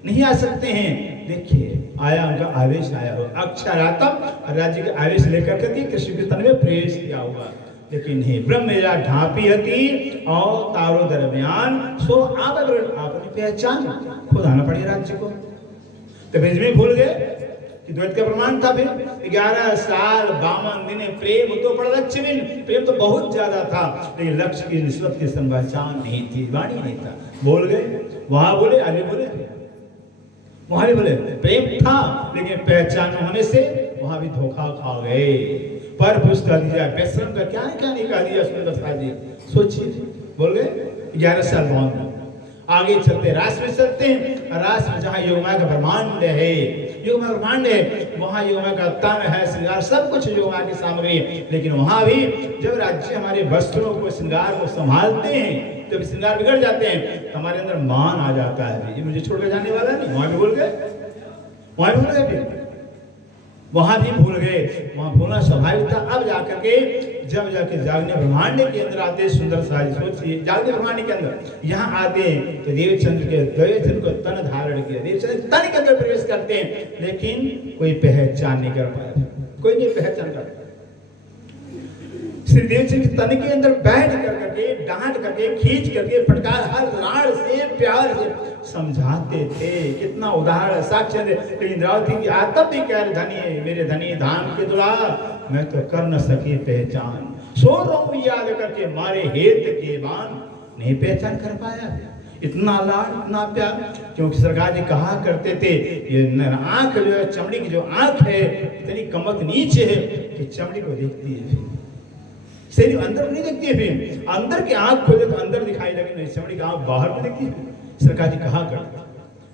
नहीं आ सकते हैं। देखिए आया उनका आवेश आया हो, अक्षरातम राज्य के आवेश लेकर के कृष्ण के तन में प्रवेश किया होगा, लेकिन नहीं ब्रह्मलीला ढापी हती और तारो दरमियान सो आपने पहचान खुद आना पड़े राज्य को। तो ब्रज में भूल गए कि द्वैत का प्रमाण था। फिर 11 साल 52 दिन प्रेम तो प्रलक्ष्य बिन प्रेम तो बहुत ज्यादा था, लेकिन लक्ष्य की निस्बत की संपहचान नहीं थी, वाणी नहीं था, बोल गए वहां बोले आगे बोले वहां भी बोले प्रेम था, लेकिन पहचान होने से वहां भी धोखा खा गए। पर पुरुष कह दिया बेशरम का क्या नहीं कह दिया सुंदर सा जी, सोचिए बोल गए 11 साल बाद आगे चलते रास में चलते हैं, रास में जहाँ योगमाया का ब्रह्मांड है, योगमाया ब्रह्मांड है वहाँ योगमाया का तन है, श्रृंगार सब कुछ योगमाया की सामग्री है। लेकिन वहाँ भी जब राज्य हमारे वस्त्रों को श्रृंगार को संभालते हैं, जब श्रृंगार बिगड़ जाते हैं तो हमारे अंदर मान आ जाता है, ये मुझे छोड़कर जाने वाला नहीं। वहां भी भूल गए वहां भी भूल गए, वहां भूलना स्वाभाविक था। अब जाकर के जब जाके जागने ब्रह्मांड के अंदर आते सुंदर साज सोचिए, जागने ब्रह्मांड के अंदर यहाँ आते हैं तो देवचंद्र को तन धारण किया, देवचंद्र तन के अंदर प्रवेश करते हैं, लेकिन कोई पहचान नहीं कर पाया, कोई नहीं पहचान कर। श्री देवचंद्र के तन के अंदर बैठ करके डांट करके खींच करके फटकार हर लाड़ से प्यार से समझाते थे, कितना उदाहरण साक्षर। लेकिन इंद्रावती की आतब भी कह रहे धनी मेरे धनी धाम के दुला मैं तो कर न सकी पहचान, सो रो याद करके मारे हेत के बान, नहीं पहचान कर पाया। इतना लाड़ इतना प्यार, क्योंकि सरकार जी कहा करते थे ये आंख जो है चमड़ी की जो आंख है इतनी कमत नीचे है कि चमड़ी को देखती है, शरीर अंदर नहीं देखती है, फिर अंदर की आंख खोले तो अंदर दिखाई लगे, नहीं चमड़ी की आंख बाहर में देखती है। सरकार जी कहा करते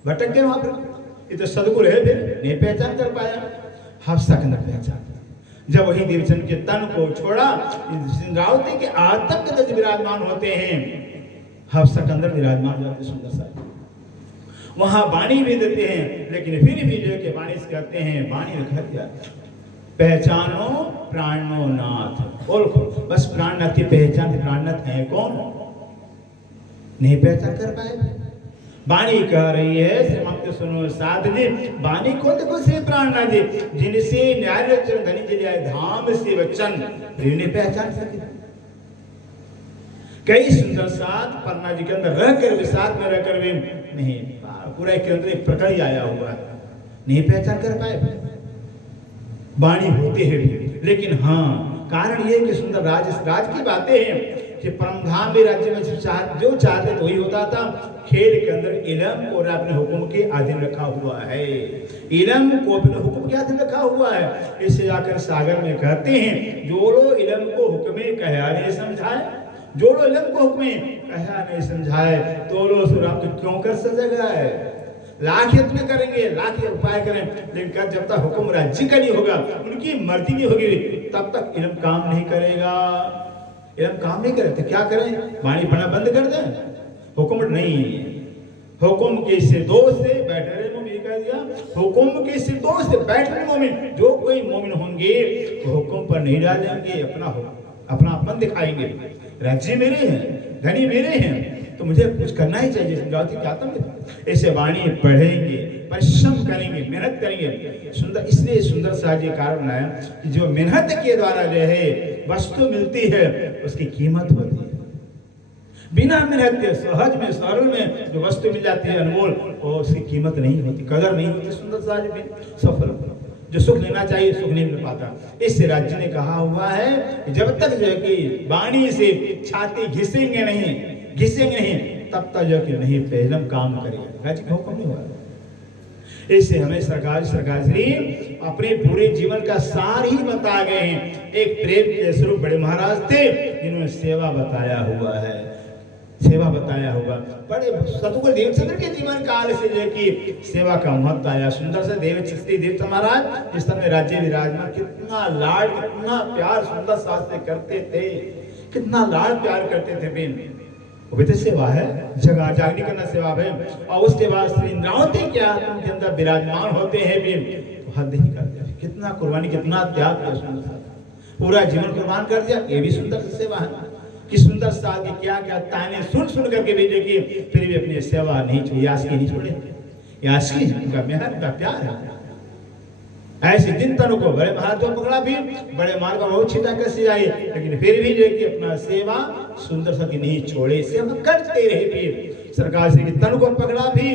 भटक गए वहां पर, ये तो सदगुरु है, फिर नहीं पहचान कर पाया। हफ्सा के अंदर पहचान, जब वही देवचंद्र के तन को छोड़ा इंद्रावती के आतंक के विराजमान होते हैं, हफ्सा के अंदर विराजमान जाते सुंदर सा, वहां वाणी भी देते हैं, लेकिन फिर भी जो के वाणी से कहते हैं वाणी रखा दिया पहचानो प्राणो नाथ, ओळखो बस प्राणनाथ की पहचान, प्राणनाथ है कौन नहीं पहचान कर पाए। वाणी कह रही है समाप्त सुनो साध जी, वाणी को देखो श्री प्राणनाथ जी जिनसे न्याय धनी जी धाम से वचन नहीं पहचान सके। कई सुंदर साथ पन्ना जी के अंदर रहकर साथ में रहकर भी नहीं, पूरा के अंदर एक प्रकरण आया हुआ है, नहीं पहचान कर पाए। वाणी होते हैं भी, लेकिन हाँ कारण ये कि सुंदर राज की बातें हैं कि परमधाम में राज्य में जो चाहते तो वही होता था। खेल के अंदर इलम को अपने हुक्म के अधीन रखा हुआ है, इलम को अपने हुक्म के अधीन रखा हुआ है। इसे जाकर सागर में कहते हैं जो लोग इलम को हुक्मे कहा नहीं समझाए, जो लोग इलम को हुक्मे कहा नहीं समझाए तो लोग सुराम को क्यों कर सजेगा है। लाख यत्न करेंगे, लाख उपाय करें, लेकिन जब तक हुक्म राज्य का नहीं होगा, उनकी मर्जी नहीं होगी, तब तक इल्म काम नहीं करेगा। इल्म काम नहीं करे तो क्या करें, वाणी पढ़ना बंद कर दें, हुक्म नहीं। हुक्म के सिरदोष से बैठे रहे मोमिन, कह दिया हुक्म के सिरदोष से बैठ रहे मोमिन, जो कोई मोमिन होंगे तो हुक्म पर नहीं डालेंगे, अपनापन दिखाएंगे। राज्य मेरे हैं, धनी मेरे हैं, तो मुझे कुछ करना ही चाहिए। इंद्रावती क्या आत्म ऐसे वाणी पढ़ेंगे, परिश्रम करेंगे, मेहनत करेंगे। सुंदर इसलिए सुंदर सा जी कारण है कि जो मेहनत के द्वारा जो है वस्तु मिलती है उसकी कीमत होती है। बिना मेहनत के सहज में सरल में जो वस्तु मिल जाती है अनमोल, और उसकी कीमत नहीं होती, कदर नहीं होती। सुंदर सा जी सफल जो सुख लेना चाहिए सुख नहीं मिल पाता। इस राज्य ने कहा हुआ है कि जब तक जो है कि वाणी से छाती घिसेंगे नहीं तब तक जो कि नहीं पहलम काम करेगा, राज्य का हुक्म नहीं हुआ। इससे हमें सरकार श्री अपने पूरे जीवन का सार ही बता गए हैं। एक प्रेम के स्वरूप बड़े महाराज थे जिन्होंने सेवा बताया हुआ है। सेवा बताया होगा। बड़े सतगुरु देवचंद्र के जीवन काल से जो है कि सेवा का महत्व आया। सुंदर से श्री देवचंद्र महाराज इस समय राज्य विराजमान, कितना लाड कितना प्यार सुंदर सास से करते थे, कितना लाड प्यार करते थे बेन। वो भी तो सेवा है, जगह जागनी करना सेवा है। और उसके बाद श्री इंद्रावती क्या उनके अंदर विराजमान होते हैं बेन, तो हद नहीं करते, कितना कुर्बानी कितना त्याग किया सुंदर सास, पूरा जीवन कुर्बान कर दिया। ये भी सुंदर सेवा है कि सुंदर सास की क्या क्या ताने सुन सुन करके भी देखिए फिर भी अपनी सेवा नहीं छोड़ी, यासकी नहीं छोड़े। यासकी उनका मेहर का प्यार है। ऐसे दिन तनु को बड़े महाराज को पकड़ा भी, बड़े मान का बहुत छिटा कैसे आई, लेकिन फिर भी देखिए अपना सेवा सुंदर सा की नहीं छोड़े, सेवा करते रहे। फिर सरकार से तनु को पकड़ा भी,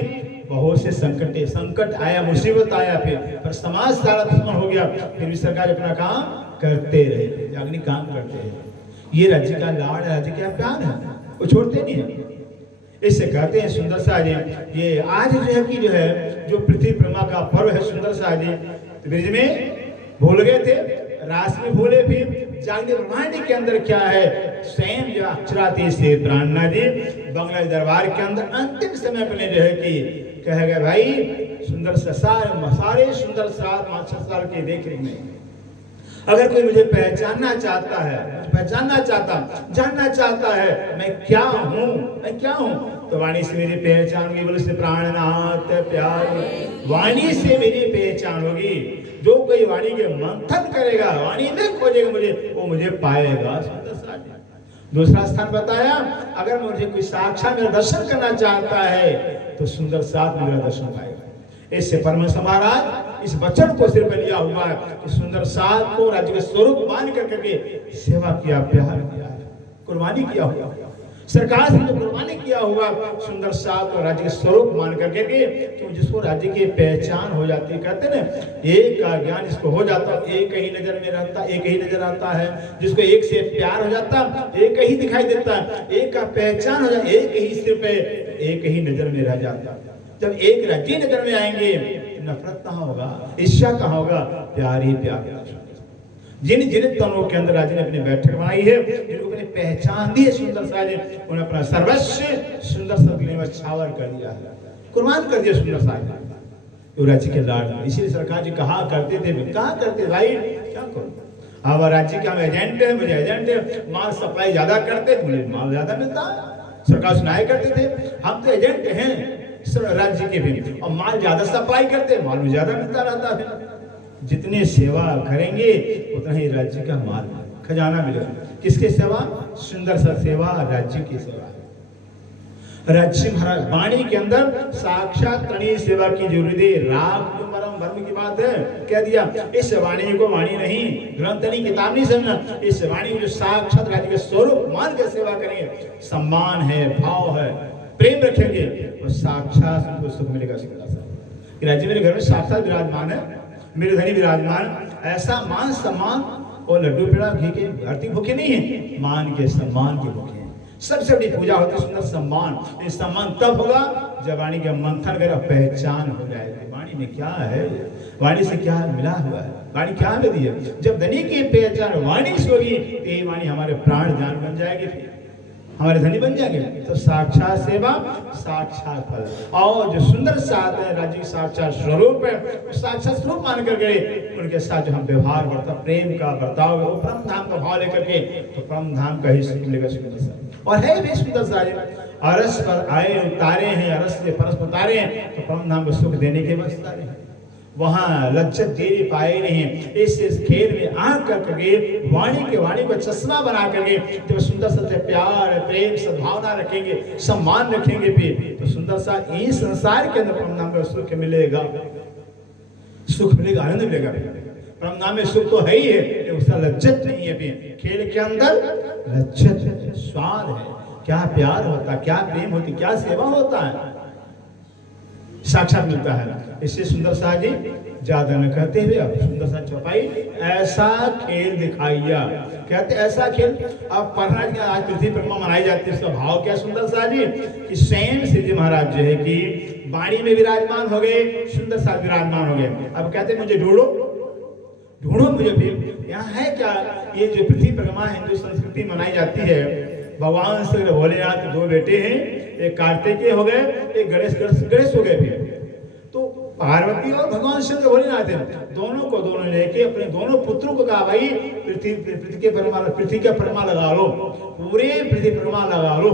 बहुत से संकट आया, मुसीबत आया, फिर पर समाज सारा दुश्मन हो गया, फिर भी सरकार अपना काम करते रहे, अग्नि काम करते रहे। ये राज्य का लाड़, राज्य का प्यार है, वो छोड़ते नहीं है। इससे कहते हैं सुंदर सा जी, ये आज जो है कि जो है जो पृथ्वी प्रमा का पर्व है सुंदर सा जी, तो ब्रिज में भूल गए थे, रास में भूले, फिर जागने ब्रह्मांड के अंदर क्या है, स्वयं जो अक्षराती से प्राणना जी बंगला दरबार के अंदर अंतिम समय पर जो है कि कह गए भाई सुंदर सा सारे सुंदर सा 5 साल के देख रही में, अगर कोई मुझे पहचानना चाहता है, जानना चाहता है मैं क्या हूँ, तो वाणी से मेरी पहचान होगी। बोले से प्राणनाथ प्यार, वाणी से मेरी पहचान होगी। जो कोई वाणी के मंथन करेगा, वाणी में खोजेगा मुझे, वो मुझे पाएगा। दूसरा स्थान बताया, अगर मुझे कोई साक्षात मेरा दर्शन करना चाहता है तो सुंदर साथ मेरा दर्शन पाएगा। इससे परमेश्वर महाराज इस वचन को सिर पर लिया हुआ है कि सुंदर साथ को राज्य के स्वरूप मान करके सेवा किया, प्यार किया, कुर्बानी किया हुआ, सरकार से जो कुर्बानी किया हुआ सुंदर साथ और राज्य के स्वरूप मान करके कि जिसको राज्य की पहचान हो जाती है, कहते ना एक का ज्ञान जिसको हो जाता है, एक ही नजर में रहता, एक ही नजर आता है, जिसको एक से प्यार हो जाता, एक ही दिखाई देता, एक का पहचान हो जाता, एक ही सिर पे एक ही नजर में रह जाता। जब एक राज्य नजर में आएंगे नफरत कहाँ होगा, ईर्ष्या कहाँ होगा, प्यार ही प्यार। जिन जिन तनों के अंदर राज्य ने अपनी बैठक बनाई है, जिनको अपनी पहचान दी है सुंदर सा, उन्हें अपना सर्वस्व सुंदर सा छावर कर दिया है, कुर्बान कर दिया सुंदर सा तो राज्य के लाड। इसीलिए सरकार जी कहा करते भाई क्या करो, अब राज्य के हम एजेंट है, मुझे एजेंट है, माल सप्लाई ज्यादा करते, मुझे माल ज्यादा मिलता, सरकार सुनाया करते थे हम तो एजेंट हैं राज्य के भी, और माल ज्यादा सप्लाई करते, माल में ज्यादा मिलता रहता है। जितने सेवा करेंगे उतना ही राज्य का माल खजाना मिलेगा। किसके सेवा, सुंदर सा सेवा, राज्य की सेवा। राज्य महाराज वाणी के अंदर साक्षात तणी सेवा की जरूरत है। राग जो परम धर्म की बात है कह दिया, इस वाणी को वाणी नहीं, ग्रंथ नहीं, किताब नहीं समझना, इस वाणी को जो साक्षात राज्य के स्वरूप मान कर सेवा करेंगे, सम्मान है, भाव है, प्रेम रखेंगे, और साक्षात उनको सुख मिलेगा। राज्य मेरे घर में साक्षात विराजमान है, मेरे धनी विराजमान, ऐसा मान सम्मान और लड्डू पेड़ा घी के भर्ती भूखे नहीं है, मान के सम्मान के भूखे हैं। सबसे बड़ी पूजा होती है सुंदर सम्मान। ये सम्मान तब होगा जब वाणी के मंथन कर पहचान हो जाएगी, वाणी में क्या है, वाणी से क्या मिला हुआ है, वाणी क्या हमें दी है। जब धनी की पहचान वाणी से होगी तो ये वाणी हमारे प्राण जान बन जाएगी, हमारे धनी बन जाएंगे। तो साक्षात सेवा, साक्षात फल। और जो सुंदर साथ है राज्य की साक्षात स्वरूप है, साक्षात स्वरूप मान कर गए, उनके साथ जो हम व्यवहार बढ़ता, प्रेम का बर्ताव, वो परम धाम का भाव लेकर के, तो परम धाम का ही सुख मिलेगा सुंदर सा। और है भी सुंदर सा, अरस पर आए उतारे हैं, अरस से परस उतारे हैं, तो परम धाम को सुख देने के बस उतारे हैं, वहां लज्जत देरी पाए नहीं। इस खेल में आंख करके वाणी को चश्मा बना करके जब सुंदर सा प्यार, प्रेम, सद्भावना रखेंगे, सम्मान रखेंगे भी, तो सुंदर सा इस संसार के अंदर परम धाम का सुख मिलेगा, सुख मिलेगा, आनंद मिलेगा। परम धाम में सुख तो है ही है, उसका लज्जत नहीं है भी। खेल के अंदर लज्जत है, स्वाद है, क्या प्यार होता, क्या प्रेम होती, क्या सेवा होता है, साक्षात मिलता है। इससे सुंदर सा जी ज्यादा न कहते हुए अब सुंदर सा चौपाई ऐसा खेल दिखाइया, कहते ऐसा खेल। अब पढ़ना क्या, आज पृथ्वी परिक्रमा मनाई जाती है, उसका भाव क्या सुंदर सा जी कि स्वयं श्री जी महाराज जो है कि वाणी में विराजमान हो गए, सुंदर सा विराजमान हो गए। अब कहते मुझे ढूंढो मुझे भी। यहाँ है क्या, ये जो पृथ्वी परिक्रमा हिंदू संस्कृति मनाई जाती है, भगवान श्री भोलेनाथ के 2 बेटे हैं, एक कार्तिकेय हो गए, एक गणेश हो गए फिर। तो पार्वती और भगवान शंकर भोलेनाथ हैं, दोनों लेके अपने दोनों पुत्रों को कहा भाई पृथ्वी के परमा लगा लो, पूरे पृथ्वी परमा लगा लो।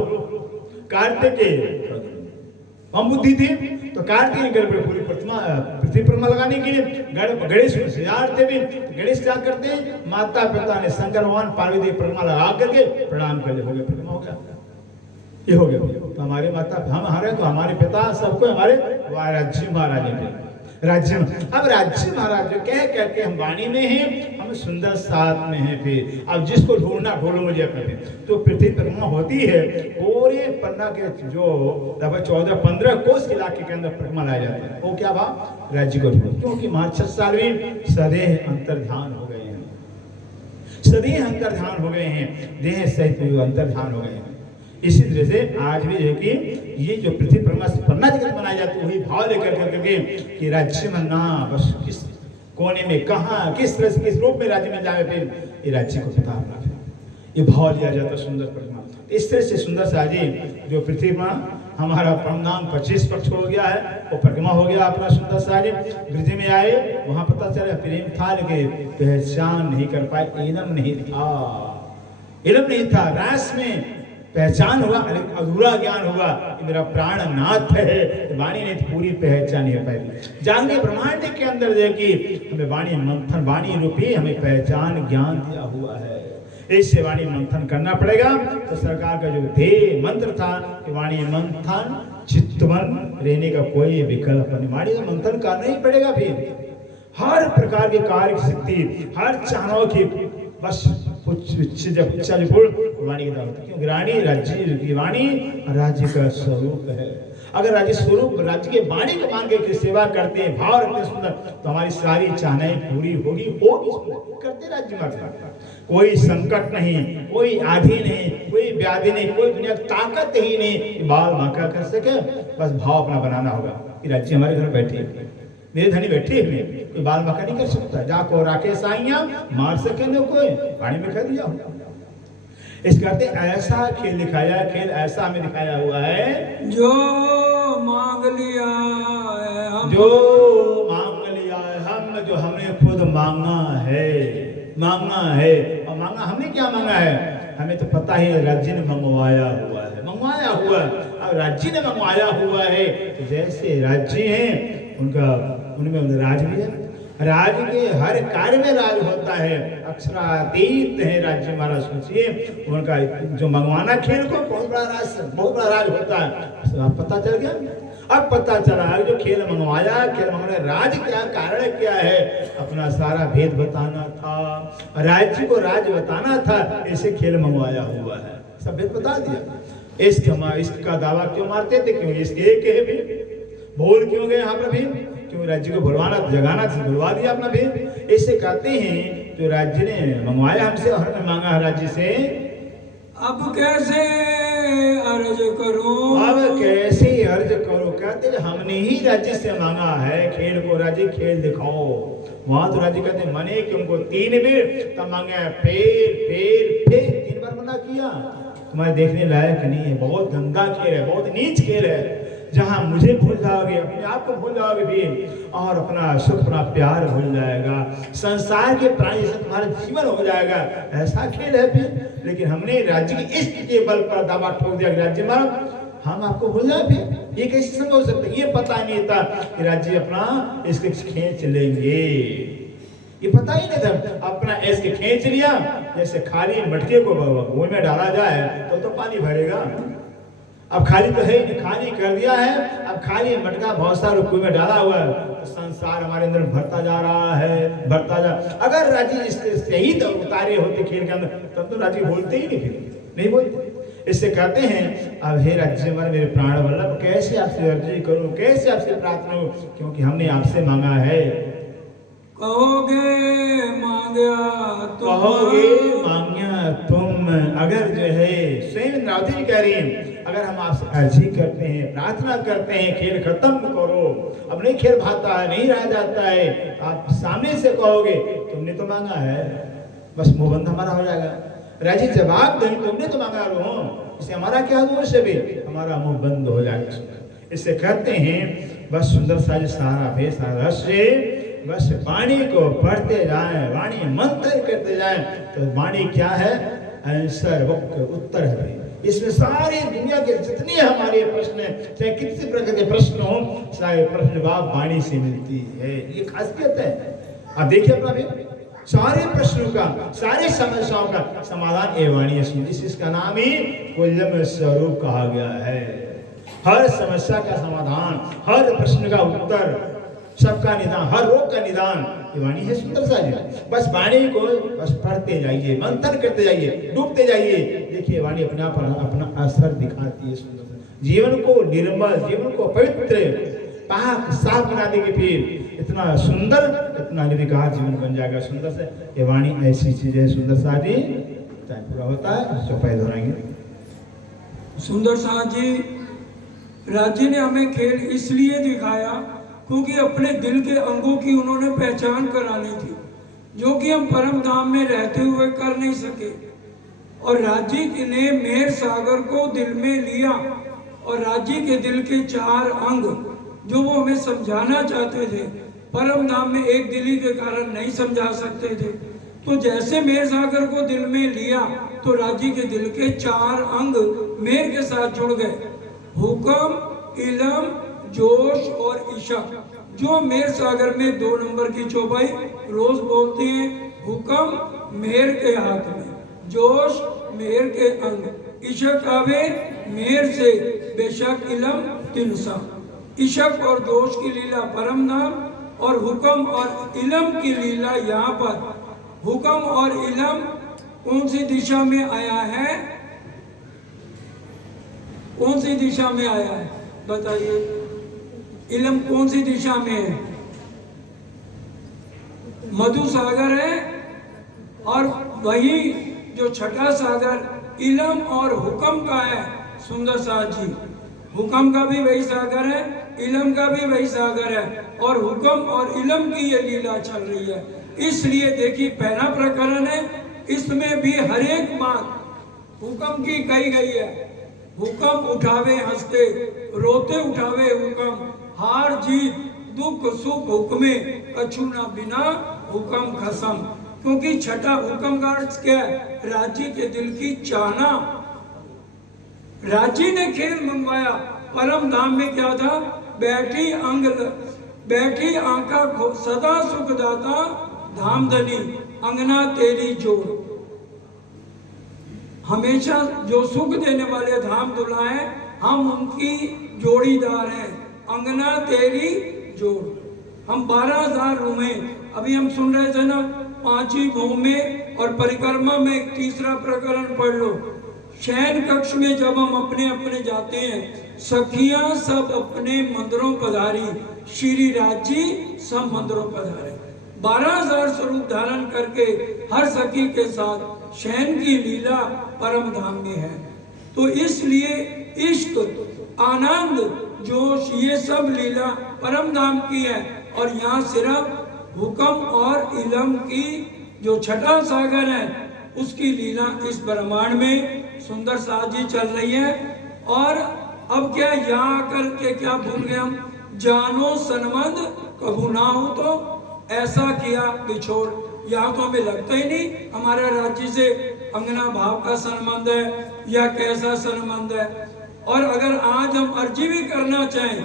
कार्तिकेय हम बुद्धि थी तो कार्तिकेय पूरी पृथ्वी परमा लगाने के लिए गणेश होशियार थे भी। गणेश क्या करते हैं, माता पिता ने शंकर भगवान पार्वती परमा लगा करके प्रणाम कर हो गया, परमा हो गया, ये हो गया। तो हमारे माता हम हमारे तो हमारे पिता सबको हमारे राज्य महाराज हैं राज्य। अब राज्य महाराज जो कह के हम वाणी में हैं, हम सुंदर साथ में हैं। फिर अब जिसको ढूंढना ढूंढो मुझे अपने। तो पृथ्वी परिक्रमा होती है, पूरे पन्ना के जो लगभग 14-15 कोस इलाके के अंदर परिक्रमा लाया जाता है। वो क्या भाव राज्य को ढूंढो, क्योंकि महाराज 6 साल में सदैह अंतर्ध्यान हो गए हैं, सदैह अंतर्ध्यान हो गए हैं, देह सहित अंतर्ध्यान हो गए हैं। इसी तरह से आज भी है कि ये जो पृथ्वी पन्ना जगत बनाई जाती है वही भाव लेकर करके कि राज्य में ना बस किस कोने में कहाँ किस तरह से किस रूप में राज्य में जाए, फिर ये राज्य को पता होना, ये भाव लिया जाता है सुंदर परिक्रमा। इस तरह से सुंदर सा जी जो पृथ्वी में हमारा परिणाम 25 पक्ष हो गया है, वो परिक्रमा हो गया अपना सुंदर सा जी। वृद्धि में आए वहां पता चला प्रेम था लेकिन पहचान नहीं कर पाए, इलम नहीं था, रास में पहचान हुआ, अधूरा ज्ञान हुआ कि मेरा प्राण नाथ है, वाणी ने पूरी पहचान नहीं पाई। जानके ब्रह्मांड के अंदर देखिए हमें वाणी रूपी हमें पहचान ज्ञान दिया हुआ है, इससे वाणी मंथन करना पड़ेगा। तो सरकार का जो ध्येय मंत्र था कि वाणी मंथन चित्तवन रहने का कोई विकल्प नहीं, वाणी का मंथन करना ही पड़ेगा। फिर हर प्रकार की कार्य सिद्धि, हर चाहनाओं की बस वाणी की दावत, क्योंकि रानी राज्य की वाणी राज्य का स्वरूप है। अगर राज्य स्वरूप राज्य के वाणी को मान के सेवा करते हैं, भाव रखते हैं सुंदर, तो हमारी सारी चाहनाएं पूरी होगी करते राज्य में। कोई संकट नहीं, कोई आधि नहीं, कोई व्याधि नहीं, कोई दुनिया ताकत ही नहीं बाल बांका कर सके। बस भाव अपना बनाना होगा कि राज्य हमारे घर बैठे, मेरे धनी बैठे हुए, कोई बाल बांका नहीं कर सकता। जाको राके साइया मार सके न कोई, पानी में खा दिया। इस करते ऐसा खेल दिखाया, खेल ऐसा हमें दिखाया हुआ है जो मांग लिया है हम, जो हमने खुद मांगा है। और मांगा हमने क्या मांगा है, हमें तो पता ही राज्य ने मंगवाया हुआ है। अब राज्य ने मंगवाया हुआ है तो जैसे राज्य हैं उनमें राज भी है, राज के हर कार्य में राज होता है, अक्षरातीत है राज्य महाराज। सोचिए उनका जो मंगवाना खेल को बहुत बड़ा राज होता है। पता चल गया, अब पता चला जो खेल मंगवाया, राज क्या कारण क्या है, अपना सारा भेद बताना था, राज्य को राज बताना था, ऐसे खेल मंगवाया हुआ है, सब भेद बता दिया। इश्क का दावा क्यों मारते थे, क्यों इसके एक है भी, भूल क्यों गए यहाँ पर भी, क्यों राज्य को भुलवाना जगाना भुलवा दिया अपना भेद। ऐसे कहते हैं जो राज्य ने मंगवाया हमसे और हमने मांगा राज्य से, अब कैसे अर्ज करूं, कहते हमने ही राज्य से मांगा है खेल को, राज्य खेल दिखाओ। वहां तो राज्य कहते मने कि उनको 3 बार तब मांगे, फिर 3 बार मना किया। तुम्हारे देखने लायक नहीं है, बहुत गंदा खेल है, बहुत नीच खेल है, जहां मुझे भूल जाओगे, अपने आप को भूल जाओगे भी, और अपना सुख अपना प्यार भूल जाएगा, संसार के प्राणी से तुम्हारा जीवन हो जाएगा, ऐसा खेल है फिर। लेकिन हमने राज्य के इश्क के बल पर दावा ठोक दिया कि राज्य में हम आपको भूल जाए, फिर ये कैसे संभव हो सकता है। ये पता नहीं था कि राज्य अपना इश्क खींच लेंगे, ये पता ही नहीं था। अपना इश्क खींच लिया, जैसे खाली मटके को कुएं में डाला जाए तो पानी भरेगा। अब खाली तो है ही नहीं, खाली कर दिया है, अब खाली मटका बहुत सारे कुएं में डाला हुआ है, तो संसार हमारे अंदर भरता जा रहा है, भरता जा। अगर राज्य इसके सही उतारे होते खेल के अंदर, तब तो राज्य बोलते ही नहीं बोलते। इससे कहते हैं अब हे राज्य मेरे प्राण वल्लभ, कैसे आपसे अर्जी करूं, कैसे आपसे प्रार्थना हो, क्योंकि हमने आपसे मांगा है। कहोगे मांग्या तुम, अगर जो है स्वयं इंद्रावती जी कह रही हैं, अगर हम आपसे अर्जी करते हैं, प्रार्थना करते हैं खेल खत्म करो, अब नहीं खेल भाता है, नहीं रह जाता है, आप सामने से कहोगे तुमने तो मांगा है, बस मुंहबंद हमारा हो जाएगा। राजी जवाब दें, तुमने तो मांगा रो, इससे हमारा क्या दोष है बे, हमारा मुंह बंद हो जाएगा। इससे कहते हैं बस सुंदर सा जो सारा भेष सारा रस से बस वाणी को पढ़ते जाएं, वाणी मंत्र करते जाएं, तो वाणी क्या है, आंसर वक्त उत्तर है। इसमें सारी दुनिया के जितने हमारे प्रश्न हैं, चाहे किसी प्रकार के प्रश्न हो, सारे प्रश्न जवाब वाणी से मिलती है। ये खासियत है। अब देखिए अपना भी सारे प्रश्नों का, सारे समस्याओं का समाधान ये वाणी है। इसका नाम ही कुल्लम स्वरूप कहा गया है। हर समस्या का समाधान, हर प्रश्न का उत्तर, सबका निदान, हर रोग का निदान ये वाणी है सुंदर सा जी। बस वाणी को बस पढ़ते जाइए, मंथन करते जाइए, डूबते जाइए, देखिए वाणी अपने आप अपना असर दिखाती है सुंदर। जीवन को निर्मल, जीवन को पवित्र पाक साफ बना देगी, फिर इतना सुंदर, इतना निर्विकार जीवन बन जाएगा सुंदर से। ये वाणी ऐसी चीज है सुंदर सा जी, पूरा होता है। चौपाई दोहराएंगे। सुंदर सा जी, राजी ने हमें खेल इसलिए दिखाया क्योंकि अपने दिल के अंगों की उन्होंने पहचान करानी थी, जो कि हम परम धाम में रहते हुए कर नहीं सके। और राजी ने मेहर सागर को दिल में लिया, और राजी के दिल के 4 अंग जो वो हमें समझाना चाहते थे, परम धाम में एक दिली के कारण नहीं समझा सकते थे। तो जैसे मेहर सागर को दिल में लिया, तो राजी के दिल के 4 अंग मेहर के साथ जुड़ गए, हुक्म, इलम, जोश और इशक। जो मेहर सागर में 2 नंबर की चौपाई रोज बोलते हैं। हुक्म मेहर के हाथ में, जोश मेहर के अंग, इशक आवे मेहर से, बेशक इलम तिनसा। इशक और जोश की लीला परम नाम, और हुक्म और इलम की लीला यहाँ पर। हुक्म और इलम कौन सी दिशा में आया है, कौन सी दिशा में आया है बताइए? इलम कौन सी दिशा में है? मधु सागर है, और वही जो छठा सागर इलम और हुक्म का है सुंदर सा जी। हुक्म का भी वही सागर है, इलम का भी वही सागर है, और हुक्म और इलम की ये लीला चल रही है। इसलिए देखिए पहला प्रकरण है, इसमें भी हर एक बात हुक्म की कही गई है। हुक्म उठावे हंसते, रोते उठावे हुक्म, हार जीत दुख सुख हुक्मे, कछु ना बिना हुक्म खसम। क्योंकि छठा हुक्म का अर्थ क्या है? राजी के दिल की चाहना। राजी ने खेल मंगवाया, परम धाम में क्या था? बैठी अंग, बैठी आंका सदा सुख दाता, धाम धनी अंगना तेरी जोड़। हमेशा जो सुख देने वाले धाम दुलाए, हम उनकी जोड़ीदार हैं, अंगना तेरी जोड़। हम 12,000 रूमें, अभी हम सुन रहे थे ना, 5 भों में और परिक्रमा में एक तीसरा प्रकरण पढ़ लो। शयन कक्ष में जब हम अपने अपने जाते हैं, सखियां सब अपने मंदिरों पधारी, श्री राजी सब मंदिरों पधारे। 12,000 स्वरूप धारण करके हर सखी के साथ शयन की लीला परम धाम में है। तो इसलिए इश्क, आनंद, जोश, ये सब लीला परम धाम की है। और यहाँ सिर्फ हुक्म और इलम की जो छठा सागर है, उसकी लीला इस ब्रह्मांड में सुंदर साजी चल रही है। और अब क्या यहाँ आकर के क्या भूल गए हम? जानो सनमंद कभू ना हो तो ऐसा किया बिछोड़। यहाँ तो हमें लगता ही नहीं हमारे राज्य से अंगना भाव का संबंध है या कैसा संबंध है। और अगर आज हम अर्जी भी करना चाहें,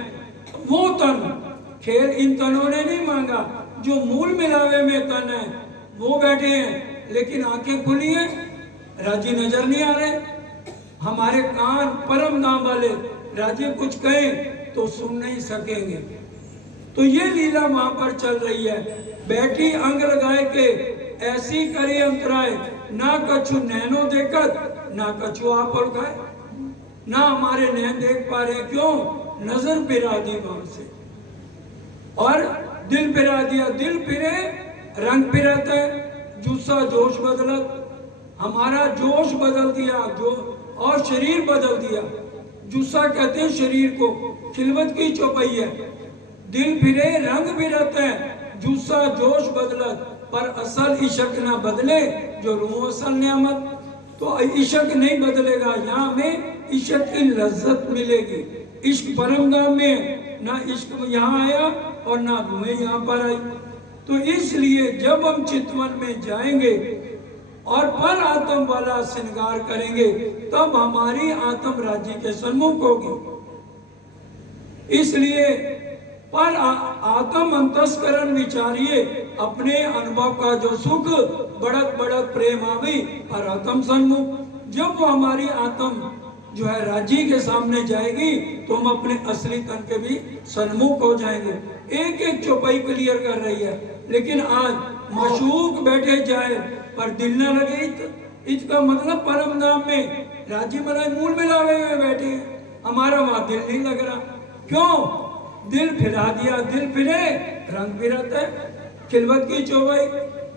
वो तन खेल इन तनों ने नहीं मांगा, जो मूल मिलावे में तन है वो बैठे हैं, लेकिन आंखें खुली हैं, राजी नजर नहीं आ रहे। हमारे कान परम नाम वाले राजी कुछ कहें तो सुन नहीं सकेंगे। तो ये लीला वहां पर चल रही है। बैठी अंग लगाए के ऐसी करी अंतराय, ना कछु नैनो देखत ना कछु आप खाए। ना हमारे नैन देख पा रहे, क्यों? नजर फिरा दी वहां से, और दिल फिरा दिया। दिल फिरे रंग फिराता है, जुस्सा जोश बदलत, हमारा जोश बदल दिया जो, और शरीर बदल दिया। जुस्सा कहते हैं शरीर को, खिलवत की चौपाई है। दिल फिरे रंग फिरत है, जुस्सा जोश बदलत, पर असल इशक ना बदले, जो रूह असल नियामत। तो इश्क नहीं बदलेगा, यहाँ हमें इश्क की लज्जत मिलेगी। इश्क परम धाम में ना इश्क यहाँ आया और ना धुएं यहाँ पर आई। तो इसलिए जब हम चितवन में जाएंगे और पर आत्म वाला श्रृंगार करेंगे तब हमारी आत्म राज्य के सन्मुख होगी। इसलिए पर आत्म अंतस्करण विचारिए, अपने अनुभव का जो सुख बढ़त बढ़त प्रेम आवी और आत्म सन्मुख। जब वो हमारी आत्म जो है राज्य के सामने जाएगी तो हम अपने असली तन के भी सन्मुख हो जाएंगे। एक एक चौपाई क्लियर कर रही है, लेकिन आज मशूक बैठे जाए पर दिल न लगे। इसका मतलब परम धाम में राज्य महाराज मूल मिलावे हुए बैठे हैं, हमारा वहां दिल नहीं लग रहा। क्यों? दिल फिरा दिया, दिल फिरे रंग फिरता है। खिलवत की चौपाई,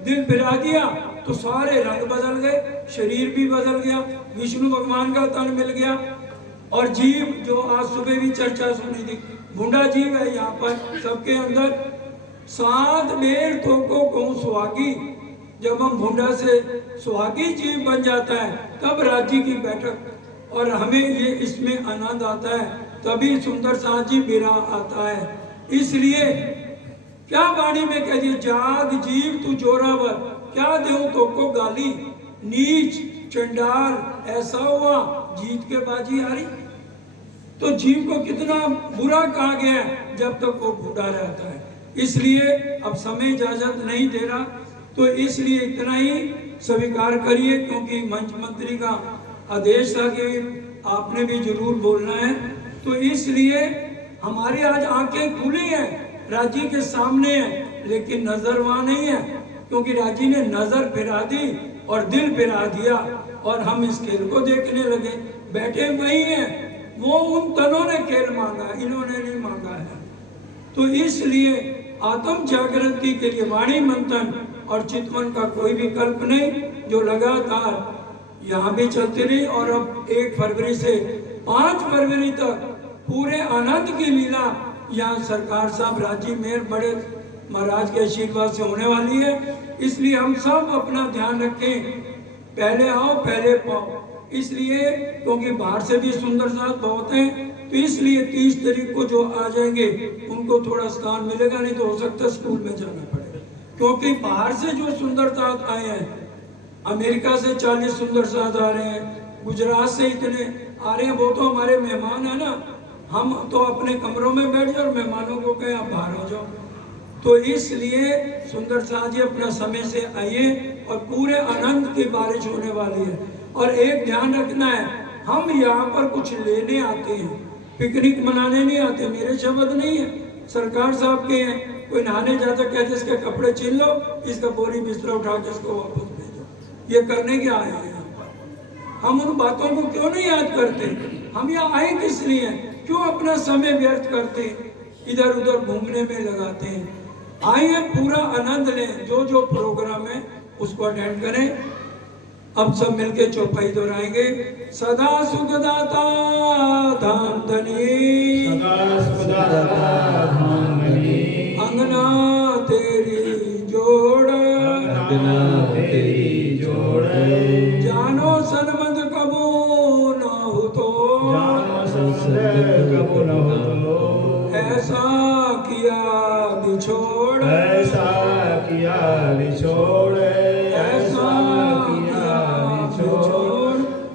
दिल फिरा दिया तो सारे रंग बदल गए, शरीर भी बदल गया, विष्णु भगवान का तन मिल गया। और जीव जो आज सुबह भी चर्चा सुनी थी, भूडा जीव है यहाँ पर सबके अंदर। 7 बेर थोको कहूँ सुहागी, जब हम भूडा से सुहागी जीव बन जाता है तब राज्य की बैठक और हमें ये इसमें आनंद आता है, तभी सुंदर साजी बिरा आता है। इसलिए क्या वाणी में कह दिया, जाग जीव तू जोरावर, क्या देऊं तो को गाली, नीच चंडाल ऐसा हुआ जीत के बाजी हारी। तो जीव को कितना बुरा कहा गया है जब तक वो बूढ़ा रहता है। इसलिए अब समय इजाजत नहीं दे रहा, तो इसलिए इतना ही स्वीकार करिए, क्योंकि मंच मंत्री का आदेश था कि आपने भी जरूर बोलना है। तो इसलिए हमारी आज आंखें खुली हैं, राजी के सामने है, लेकिन नजर वहां नहीं है, क्योंकि राजी ने नजर फिरा दी और दिल फिरा दिया और हम इस खेल को देखने लगे। बैठे वही हैं, वो उन तनों ने खेल मांगा, इन्होंने नहीं मांगा है। तो इसलिए आत्म जागृति के लिए वाणी मंथन और चितवन का कोई विकल्प नहीं, जो लगातार यहाँ भी चलती रही। और अब 1 फरवरी से 5 फरवरी तक पूरे आनंद की लीला यहाँ सरकार साहब राजीव मेहर बड़े महाराज के आशीर्वाद से होने वाली है। इसलिए हम सब अपना ध्यान रखें, पहले आओ पहले पाओ। इसलिए क्योंकि बाहर से भी सुंदर साथ बहुत हैं, तो इसलिए 30 तारीख को जो आ जाएंगे उनको थोड़ा स्थान मिलेगा, नहीं तो हो सकता है स्कूल में जाना पड़ेगा। क्योंकि बाहर से जो सुंदर साथ आए हैं, अमेरिका से 40 सुंदर साथ आ रहे हैं, गुजरात से इतने आ रहे हैं, वो तो हमारे मेहमान है ना। हम तो अपने कमरों में बैठ जाओ और मेहमानों को कहें आप बाहर हो जाओ। तो इसलिए सुंदर साथ जी अपना समय से आइए और पूरे आनंद की बारिश होने वाली है। और एक ध्यान रखना है, हम यहाँ पर कुछ लेने आते हैं, पिकनिक मनाने नहीं आते। मेरे शब्द नहीं है, सरकार साहब के हैं। कोई नहाने जाता कहते इसके कपड़े छीन लो, इसका बोरी बिस्तरा उठा के इसको वापस भेजो। ये करने के आए हैं यहाँ पर। हम उन बातों को क्यों नहीं याद करते? हम यहाँ आए किस लिए? क्यों अपना समय व्यर्थ करते, इधर उधर घूमने में लगाते हैं? आइए पूरा आनंद लें, जो जो प्रोग्राम है उसको अटेंड करें। अब सब मिलके चौपाई दोहराएंगे। सदा सुखदाता धाम धनी, सदा सुखदाता धाम धनी, अंगना तेरी जोड़, अंगना तेरी जोड़, जानो सनमद कबू न हो तो, जानो सनमद कबू न हो तो, ऐसा किया बिछोड़, ऐसा किया बिछोड़,